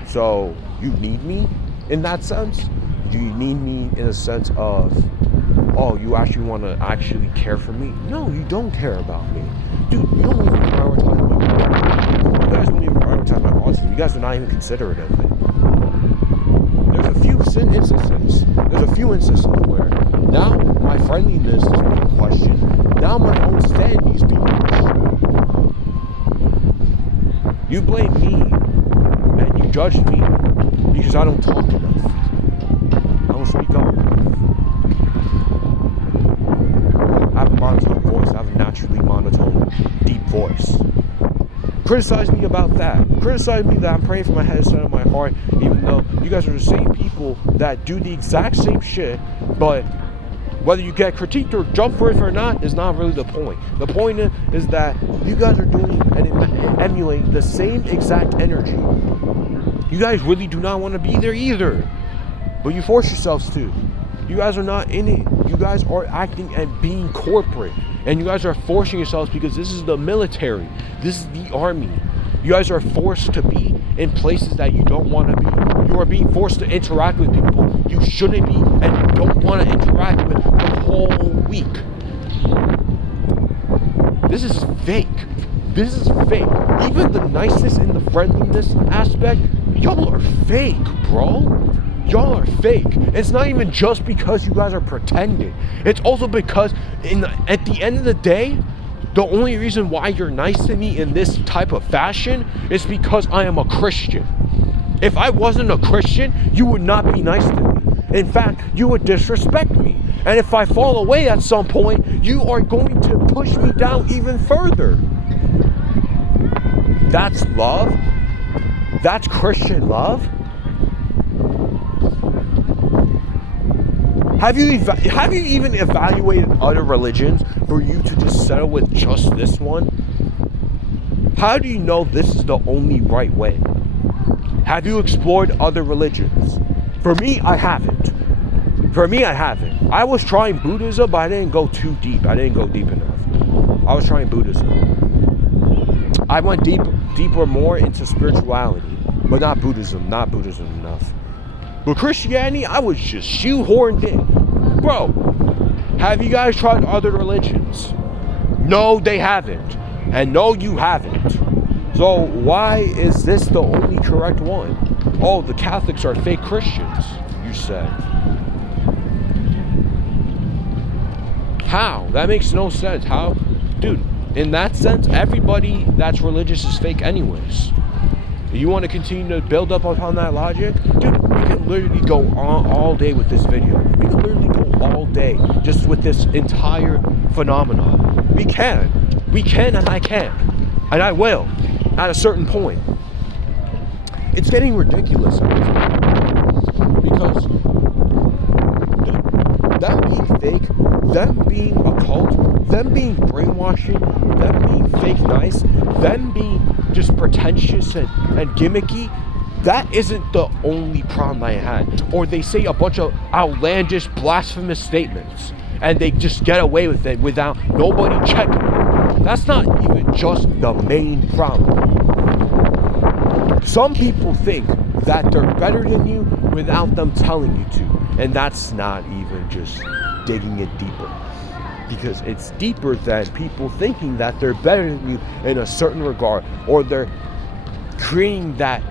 So you need me in that sense? Do you need me in a sense of, oh, you actually want to actually care for me? No, you don't care about me. Dude, you don't even prioritize my autism. You guys don't even prioritize my autism. You guys are not even considerate of it. There's a few instances. There's a few instances where now my friendliness is being questioned. Now my own standing is being questioned. You blame me and you judge me because I don't talk enough. I don't speak up enough. I have a monotone voice. I have a naturally monotone, deep voice. Criticize me about that. Criticize me that I'm praying for my head instead of my heart, even though you guys are the same people that do the exact same shit, but whether you get critiqued or jump for it or not is not really the point. The point is that you guys are doing and emulating the same exact energy. You guys really do not want to be there either, but you force yourselves to. You guys are not in it. You guys are acting and being corporate, and you guys are forcing yourselves because this is the military. This is the army. You guys are forced to be in places that you don't want to be. You are being forced to interact with people you shouldn't be and you don't want to interact with the whole week. This is fake. This is fake. Even the niceness and the friendliness aspect, y'all are fake, bro. Y'all are fake. It's not even just because you guys are pretending. It's also because at the end of the day, the only reason why you're nice to me in this type of fashion is because I am a Christian. If I wasn't a Christian, you would not be nice to me. In fact, you would disrespect me. And if I fall away at some point, you are going to push me down even further. That's love? That's Christian love? Have you even evaluated other religions for you to just settle with just this one? How do you know this is the only right way? Have you explored other religions? For me, I haven't. I was trying Buddhism, but I didn't go too deep. I didn't go deep enough. I was trying Buddhism. I went deeper more into spirituality, but not Buddhism enough. But Christianity, I was just shoehorned in. Bro, have you guys tried other religions? No, they haven't. And no, you haven't. So why is this the only correct one? Oh, the Catholics are fake Christians, you said. How? That makes no sense. How? Dude, in that sense, everybody that's religious is fake anyways. You want to continue to build up upon that logic? Dude, we can literally go on all day with this video. We can literally go all day just with this entire phenomenon. We can and I can. And I will at a certain point. It's getting ridiculous at this point. Because them being fake, them being a cult, them being brainwashing, them being fake nice, them being just pretentious and gimmicky, that isn't the only problem I had. Or they say a bunch of outlandish, blasphemous statements, and they just get away with it without nobody checking. That's not even just the main problem. Some people think that they're better than you without them telling you to, and that's not even just digging it deeper. Because it's deeper than people thinking that they're better than you in a certain regard, or they're creating that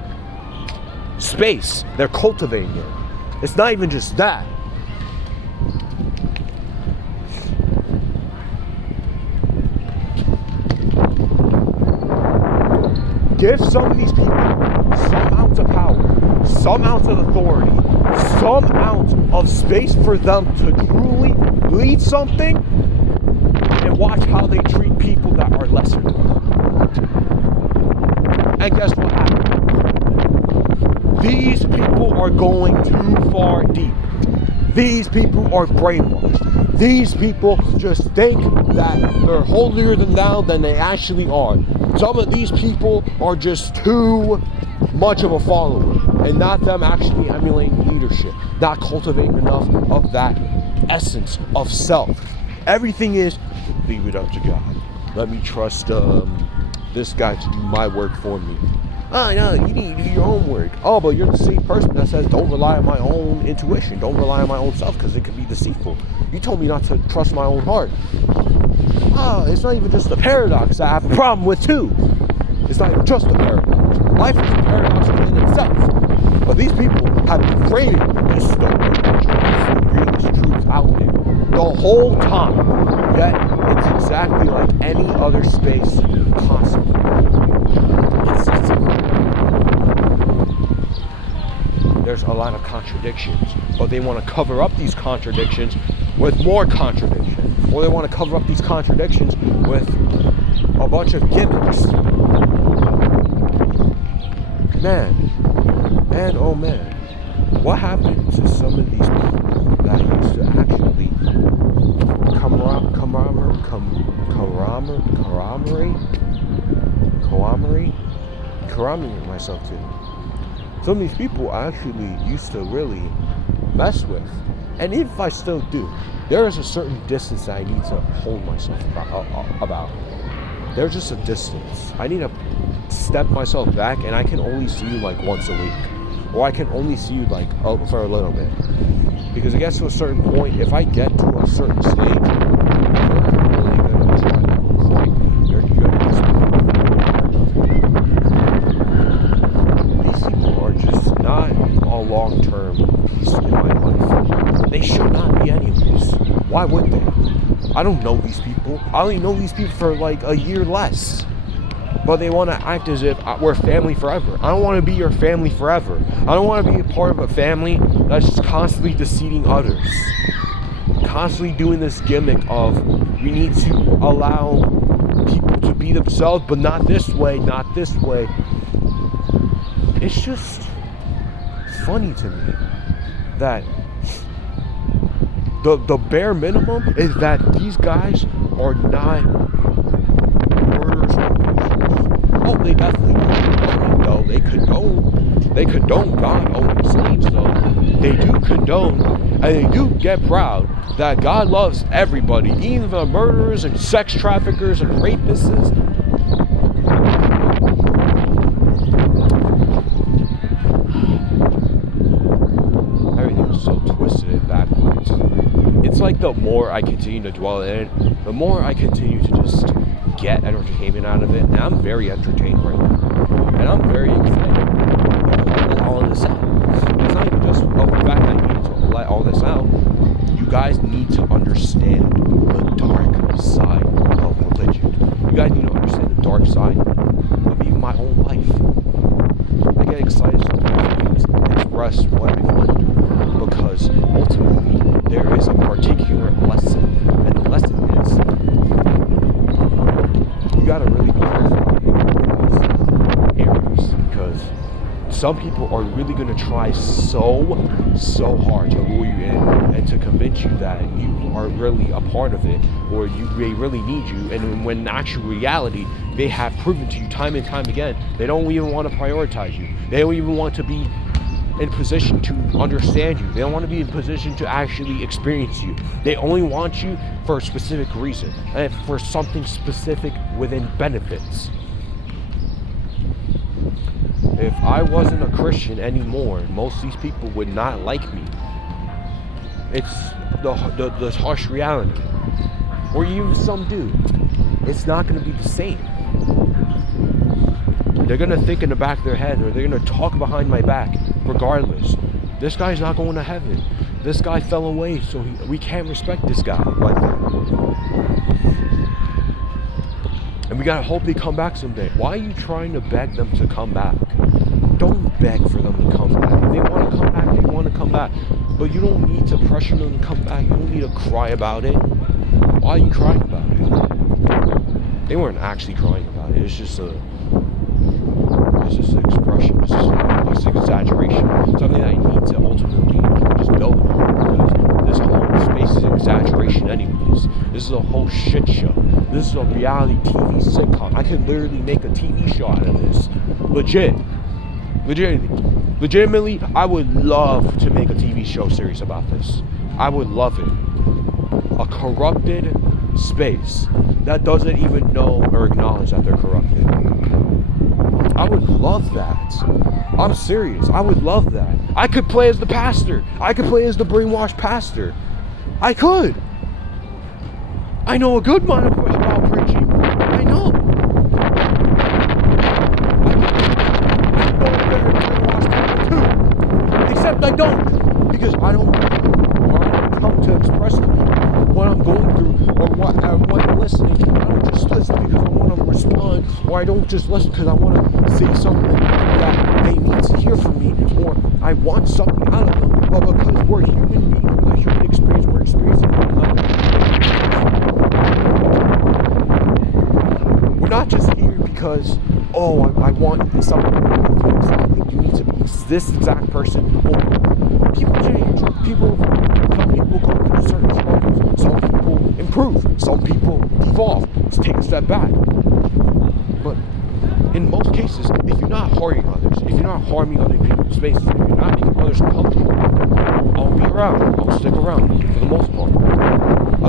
space, they're cultivating it. It's not even just that. Give some of these people some ounce of power, some ounce of authority, some ounce of space for them to truly lead something, and watch how they treat people that are lesser than them. And guess what happens? These people are going too far deep. These people are brainwashed. These people just think that they're holier than thou than they actually are. Some of these people are just too much of a follower, and not them actually emulating leadership, not cultivating enough of that essence of self. Everything is, leave it up to God. Let me trust this guy to do my work for me. Oh, no, you need to do your own work. Oh, but you're the same person that says don't rely on my own intuition. Don't rely on my own self because it can be deceitful. You told me not to trust my own heart. Oh, it's not even just a paradox that I have a problem with too. It's not even just a paradox. Life is a paradox within itself. But these people have been framing this story, the greatest truth out there, the whole time. Yet it's exactly like any other space possible. There's a lot of contradictions, but they want to cover up these contradictions with more contradictions, or they want to cover up these contradictions with a bunch of gimmicks. Man, oh man, what happened to some of these people that used to actually commemorate myself to? Some of these people I actually used to really mess with. And if I still do, there is a certain distance that I need to hold myself about. There's just a distance. I need to step myself back, and I can only see you like once a week. Or I can only see you like for a little bit. Because it gets to a certain point, if I get to a certain stage, you're really going to try to crank. You're going to not a long-term piece in my life. They should not be anyways. Why would they? I don't know these people. I only know these people for like a year less. But they want to act as if we're family forever. I don't want to be your family forever. I don't want to be a part of a family that's just constantly deceiving others. Constantly doing this gimmick of we need to allow people to be themselves, but not this way, not this way. It's just funny to me that the bare minimum is that these guys are not murderers. Oh, they definitely condone it, though. They condone God owning slaves, though. They do condone, and they do get proud that God loves everybody, even the murderers and sex traffickers and rapists. So twisted and backwards. It's like the more I continue to dwell in it, the more I continue to just get entertainment out of it. And I'm very entertained right now. And I'm very excited to let all of this out. It's not even just the fact that I need to let all this out. You guys need to understand the dark side of religion. You guys need to understand the dark side of even my own life. I get excited sometimes to express what I find. Because ultimately there is a particular lesson, and the lesson is you gotta really be careful in these areas, because some people are really going to try so hard to lure you in and to convince you that you are really a part of it, or they really need you, and when in actual reality, they have proven to you time and time again, they don't even want to prioritize you. They don't even want to be in position to understand you. They don't want to be in position to actually experience you. They only want you for a specific reason, and for something specific within benefits. If I wasn't a Christian anymore, most of these people would not like me. It's the harsh reality. Or even some do. It's not going to be the same. They're going to think in the back of their head, or they're going to talk behind my back, regardless. This guy's not going to heaven. This guy fell away, so we can't respect this guy like that. And we gotta hope they come back someday. Why are you trying to beg them to come back? Don't beg for them to come back. If they want to come back, they want to come back. But you don't need to pressure them to come back. You don't need to cry about it. Why are you crying about it? They weren't actually crying about it. It's just an expression. It's just an exaggeration. Something that I need to ultimately just build upon, because this whole space is an exaggeration anyways. This is a whole shit show. This is a reality TV sitcom. I could literally make a TV show out of this. Legitimately, I would love to make a TV show series about this. I would love it. A corrupted space that doesn't even know or acknowledge that they're corrupted. I would love that. I'm serious. I would love that. I could play as the pastor. I could play as the brainwashed pastor. I could. I know a good amount about preaching. I know. I know a better brainwashed people too. Except I don't. Because I don't come to express to people what I'm going through, or what I'm listening. I don't just listen because I want to respond, or I don't just listen because I want to say something that they need to hear from me, or I want something out of them, but because we're human beings with a human experience, we're experiencing one another. We're not just here because, I want something. You need to be this exact person. People change. Some people go through certain struggles. Some people improve. Some people evolve. Let's take a step back. But in most cases, if you're not harming others, if you're not harming other people's spaces, if you're not making others comfortable, I'll be around. I'll stick around for the most part.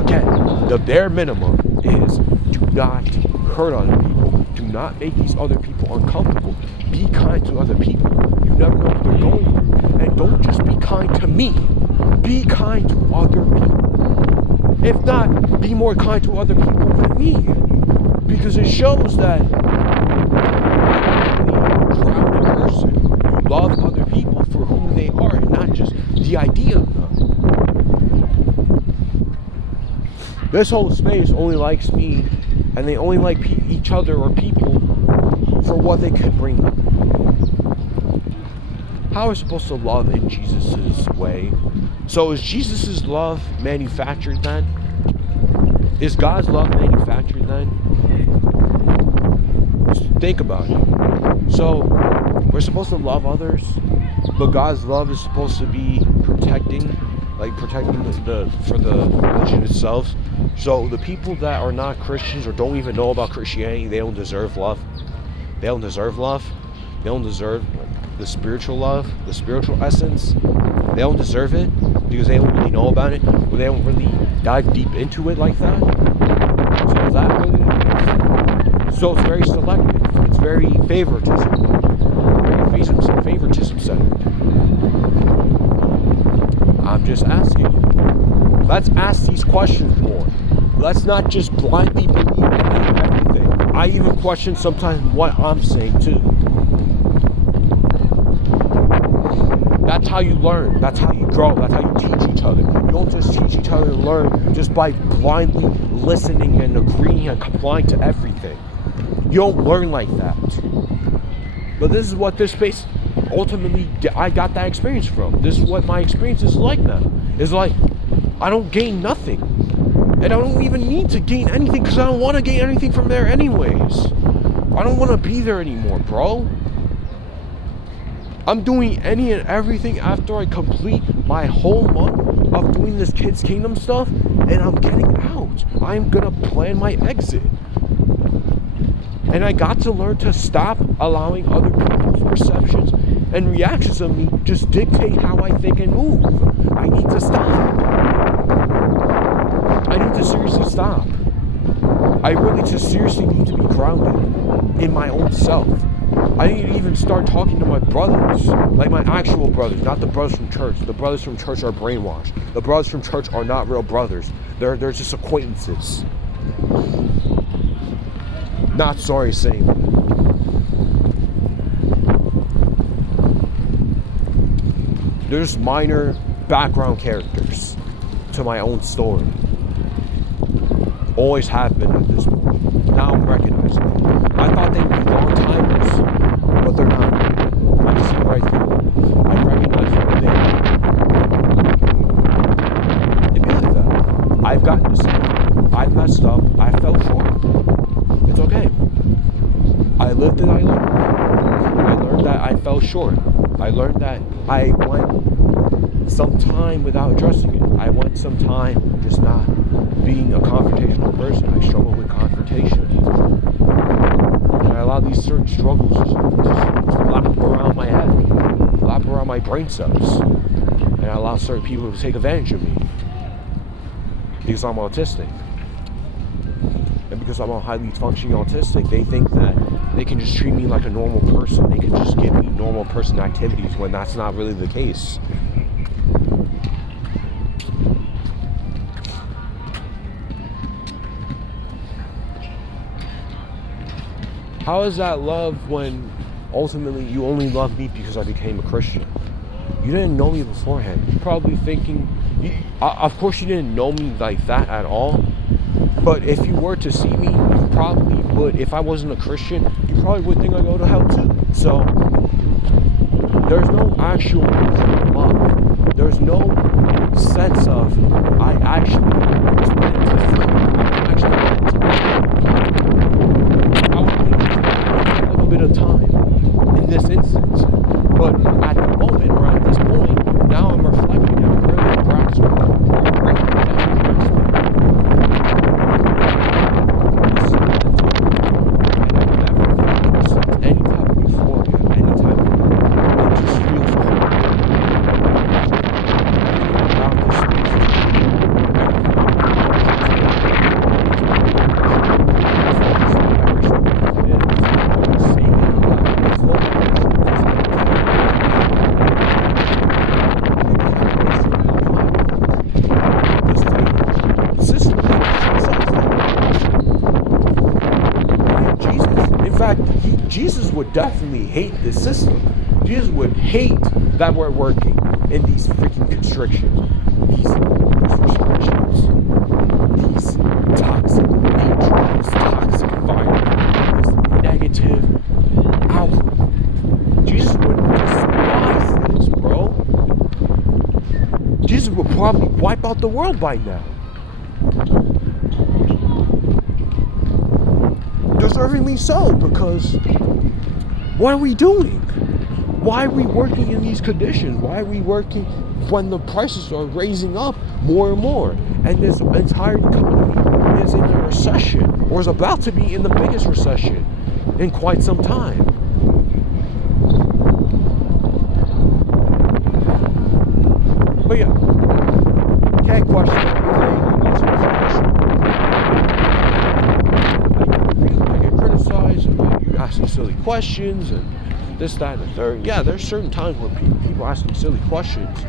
Again, the bare minimum is do not hurt other people. Do not make these other people uncomfortable. Be kind to other people. You never know what they're going through. And don't just be kind to me. Be kind to other people. If not, be more kind to other people than me. Because it shows that you're a grounded person. You love other people for who they are and not just the idea of them. This whole space only likes me, and they only like each other or people for what they could bring them. How are we supposed to love in Jesus' way? So is Jesus' love manufactured then? Is God's love manufactured then? Just think about it. So we're supposed to love others, but God's love is supposed to be protecting for the religion itself. So the people that are not Christians or don't even know about Christianity, they don't deserve love. They don't deserve love. They don't deserve the spiritual love, the spiritual essence. They don't deserve it because they don't really know about it, or they don't really dive deep into it like that. So is that really it is? So it's very selective. It's very favoritism. Very favoritism centered. I'm just asking. Let's ask these questions more. Let's not just blindly believe everything. I even question sometimes what I'm saying too. That's how you learn. That's how you grow. That's how you teach each other. You don't just teach each other to learn just by blindly listening and agreeing and complying to everything. You don't learn like that. But this is what this space ultimately, I got that experience from. This is what my experience is like now. It's like, I don't gain nothing. And I don't even need to gain anything because I don't want to gain anything from there anyways. I don't want to be there anymore, bro. I'm doing any and everything after I complete my whole month of doing this Kids Kingdom stuff, and I'm getting out. I'm gonna plan my exit. And I got to learn to stop allowing other people's perceptions and reactions of me just dictate how I think and move. I need to stop. I need to seriously stop. I really just seriously need to be grounded in my own self. I need to even start talking to my brothers, like my actual brothers, not the brothers from church. The brothers from church are brainwashed. The brothers from church are not real brothers. They're just acquaintances. Not sorry saying that. There's minor background characters to my own story. Always have been at this point. Now I'm recognizing it. I thought they would be long timeless, but they're not. I see right through them. I recognize them there. It'd be like that. I've gotten deceived. I've messed up. I fell short. It's okay. I lived and I learned. I learned that I fell short. I learned that I went some time without addressing it. I went some time just not being a confrontational person. I struggle with confrontation. And I allow these certain struggles to lap around my head, lap around my brain cells. And I allow certain people to take advantage of me. Because I'm autistic. And because I'm a highly functioning autistic, they think that they can just treat me like a normal person. They can just give me normal person activities when that's not really the case. How is that love when ultimately you only love me because I became a Christian? You didn't know me beforehand. You're probably thinking, of course you didn't know me like that at all. But if you were to see me, you probably would. If I wasn't a Christian, you probably would think I go to hell too. So there's no actual love. There's no sense of I actually was meant to feel. I actually meant to love. I would need a little bit of time in this instance. But at the moment or at this point, now I'm reflecting on really grasping Jesus would definitely hate this system. Jesus would hate that we're working in these freaking constrictions, these restrictions, these toxic nature, this toxic environment, this negative outlook. Jesus would despise this, bro. Jesus would probably wipe out the world by now. Deservingly so, because what are we doing? Why are we working in these conditions? Why are we working when the prices are raising up more and more? And this entire economy is in a recession, or is about to be in the biggest recession in quite some time. But yeah, can't question anything. I get criticized, and you ask me silly questions, and this, that, and the third. Yeah, there's certain times where people ask me silly questions.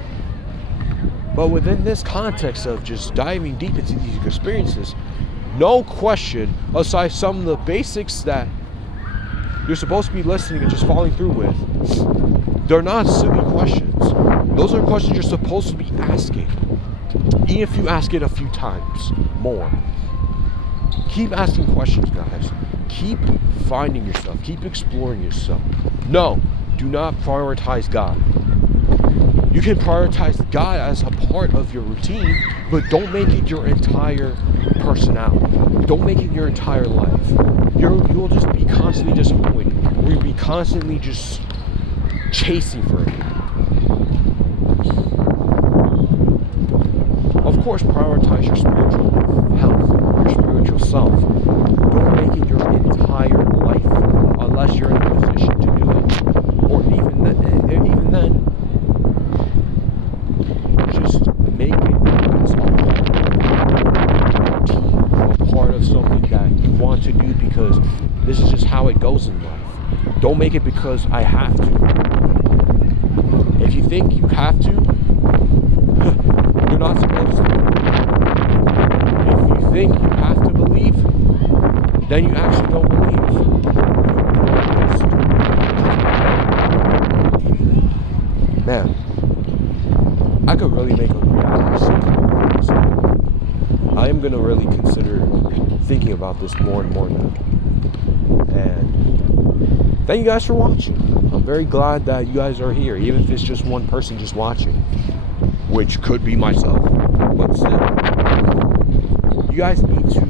But within this context of just diving deep into these experiences, no question, aside some of the basics that you're supposed to be listening and just following through with, they're not silly questions. Those are questions you're supposed to be asking. Even if you ask it a few times more. Keep asking questions, guys. Keep finding yourself. Keep exploring yourself. No, do not prioritize God. You can prioritize God as a part of your routine, but don't make it your entire personality. Don't make it your entire life. You'll just be constantly disappointed. Or you'll be constantly just chasing for it. Of course, prioritize your spiritual health, your spiritual self. Don't make it your entire life unless you're in a position to do it. Or even then, just make it as a part of something that you want to do because this is just how it goes in life. Don't make it because I have to. If you think you have to, you're not supposed to. If you think you have to believe, then you actually don't believe. Man, I could really make a reality series. I am gonna really consider thinking about this more and more now. And thank you guys for watching. I'm very glad that you guys are here, even if it's just one person just watching, which could be myself, but still. You guys need to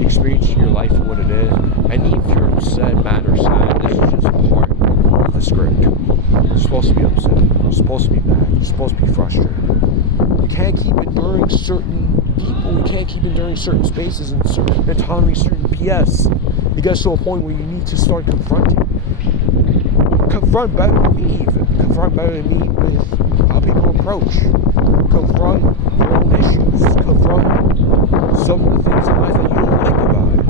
experience your life for what it is, and if you're upset, mad, or sad, this is just part of the script. You're supposed to be upset, you're supposed to be mad, you're supposed to be frustrated. You can't keep enduring certain people, you can't keep enduring certain spaces and tolerating certain BS. It gets to a point where you need to start confronting. Confront better than me even. Confront better than me with how people approach. Confront your own issues. Confront some of the things in life that you don't like about it.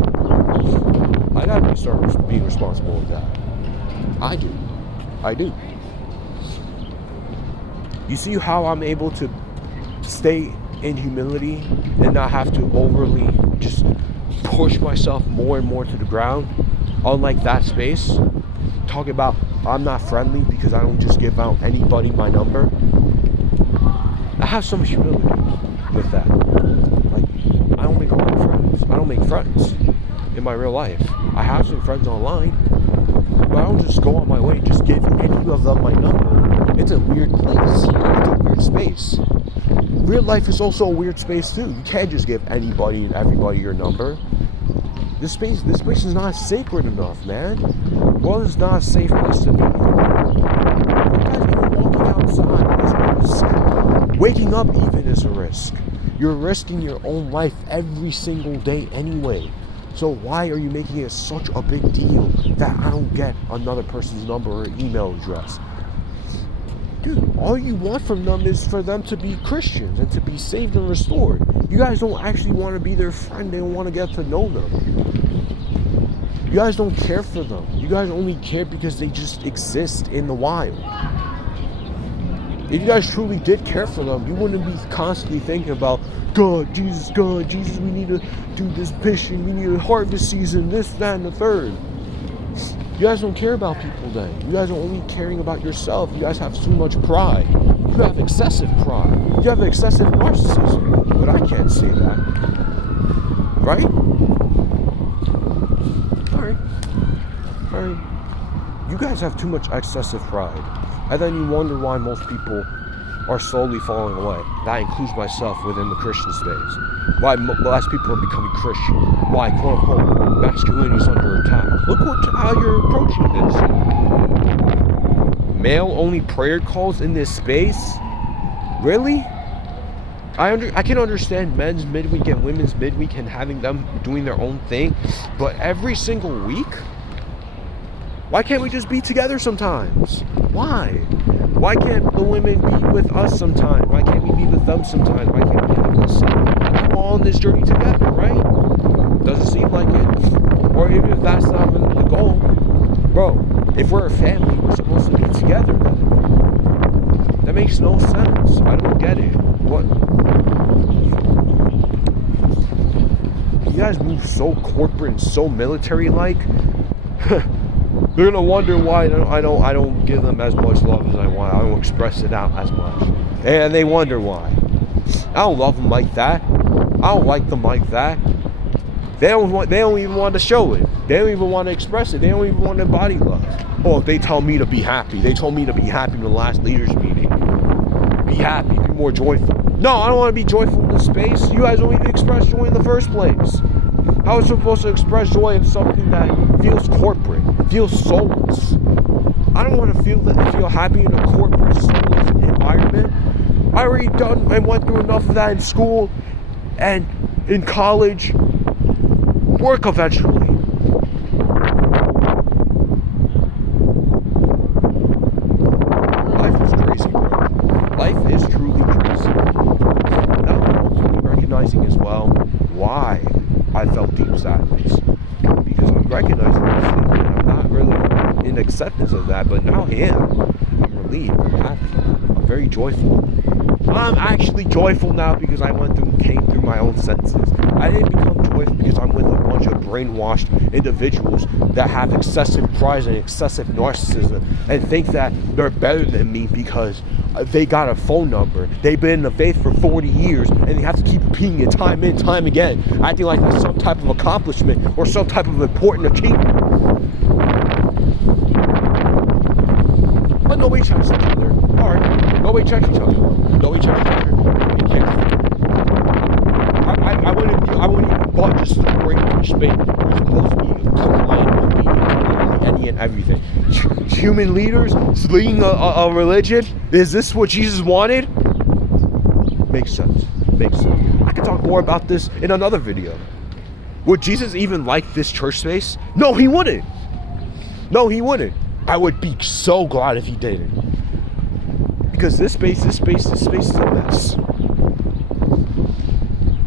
I gotta start being responsible with that. I do. You see how I'm able to stay in humility and not have to overly just push myself more and more to the ground? Unlike that space, talking about I'm not friendly because I don't just give out anybody my number. I have some humility with that. Like, I don't make a lot of friends. I don't make friends in my real life. I have some friends online, but I don't just go on my way and just give any of them my number. It's a weird place. It's a weird space. Real life is also a weird space too. You can't just give anybody and everybody your number. This place is not sacred enough, man. The world is not a safe place to be. Sometimes even walking outside is a risk. Waking up even is a risk. You're risking your own life every single day anyway. So why are you making it such a big deal that I don't get another person's number or email address? Dude, all you want from them is for them to be Christians and to be saved and restored. You guys don't actually want to be their friend. They don't want to get to know them. You guys don't care for them. You guys only care because they just exist in the wild. If you guys truly did care for them, you wouldn't be constantly thinking about God, Jesus, we need to do this mission, we need a harvest season, this, that, and the third. You guys don't care about people then. You guys are only caring about yourself. You guys have too much pride. You have excessive pride. You have excessive narcissism. But I can't say that. Right? Alright. You guys have too much excessive pride. And then you wonder why most people are slowly falling away. That includes myself within the Christian space. Why less people are becoming Christian. Why, quote unquote, masculinity is under attack. Look how you're approaching this. Male-only prayer calls in this space? Really? I can understand men's midweek and women's midweek and having them doing their own thing, but every single week? Why can't we just be together sometimes? Why? Why can't the women be with us sometimes? Why can't we be with them sometimes? Why can't we have this? We're all on this journey together, right? Doesn't seem like it. Or even if that's not really the goal, bro, if we're a family, we're supposed to be together then. That makes no sense. I don't get it. What? You guys move so corporate and so military-like. They're gonna wonder why I don't give them as much love as I want. I don't express it out as much, and they wonder why. I don't love them like that. I don't like them like that. They don't even want to show it. They don't even want to express it. They don't even want to embody love. Oh, they tell me to be happy. They told me to be happy in the last leaders meeting. Be happy. Be more joyful. No, I don't want to be joyful in this space. You guys don't even express joy in the first place. How is it supposed to express joy in something that feels corporate, feels soulless? I don't want to feel happy in a corporate, soulless environment. I already done and went through enough of that in school and in college. Work eventually. Life is crazy, bro. Life is truly crazy. Now I'm hopefully recognizing as well why I felt deep sadness. Because I'm recognizing this thing and I'm not really in acceptance of that, but now I am. I'm relieved, I'm happy, I'm very joyful. I'm actually joyful now because I came through my own senses. I didn't become joyful because I'm with a bunch of brainwashed individuals that have excessive pride and excessive narcissism and think that they're better than me because they got a phone number. They've been in the faith for 40 years and they have to keep repeating it time and time again, acting like that's some type of accomplishment or some type of important achievement. But nobody checks each other. Alright, nobody checks each other. Nobody checks each other. Nobody cares. I wouldn't even bought just the brainwash bait. You're supposed to be compliant with me any and everything. Human leaders leading a religion? Is this what Jesus wanted? Makes sense. Makes sense. I could talk more about this in another video. Would Jesus even like this church space? No, he wouldn't. No, he wouldn't. I would be so glad if he didn't. Because this space is a mess.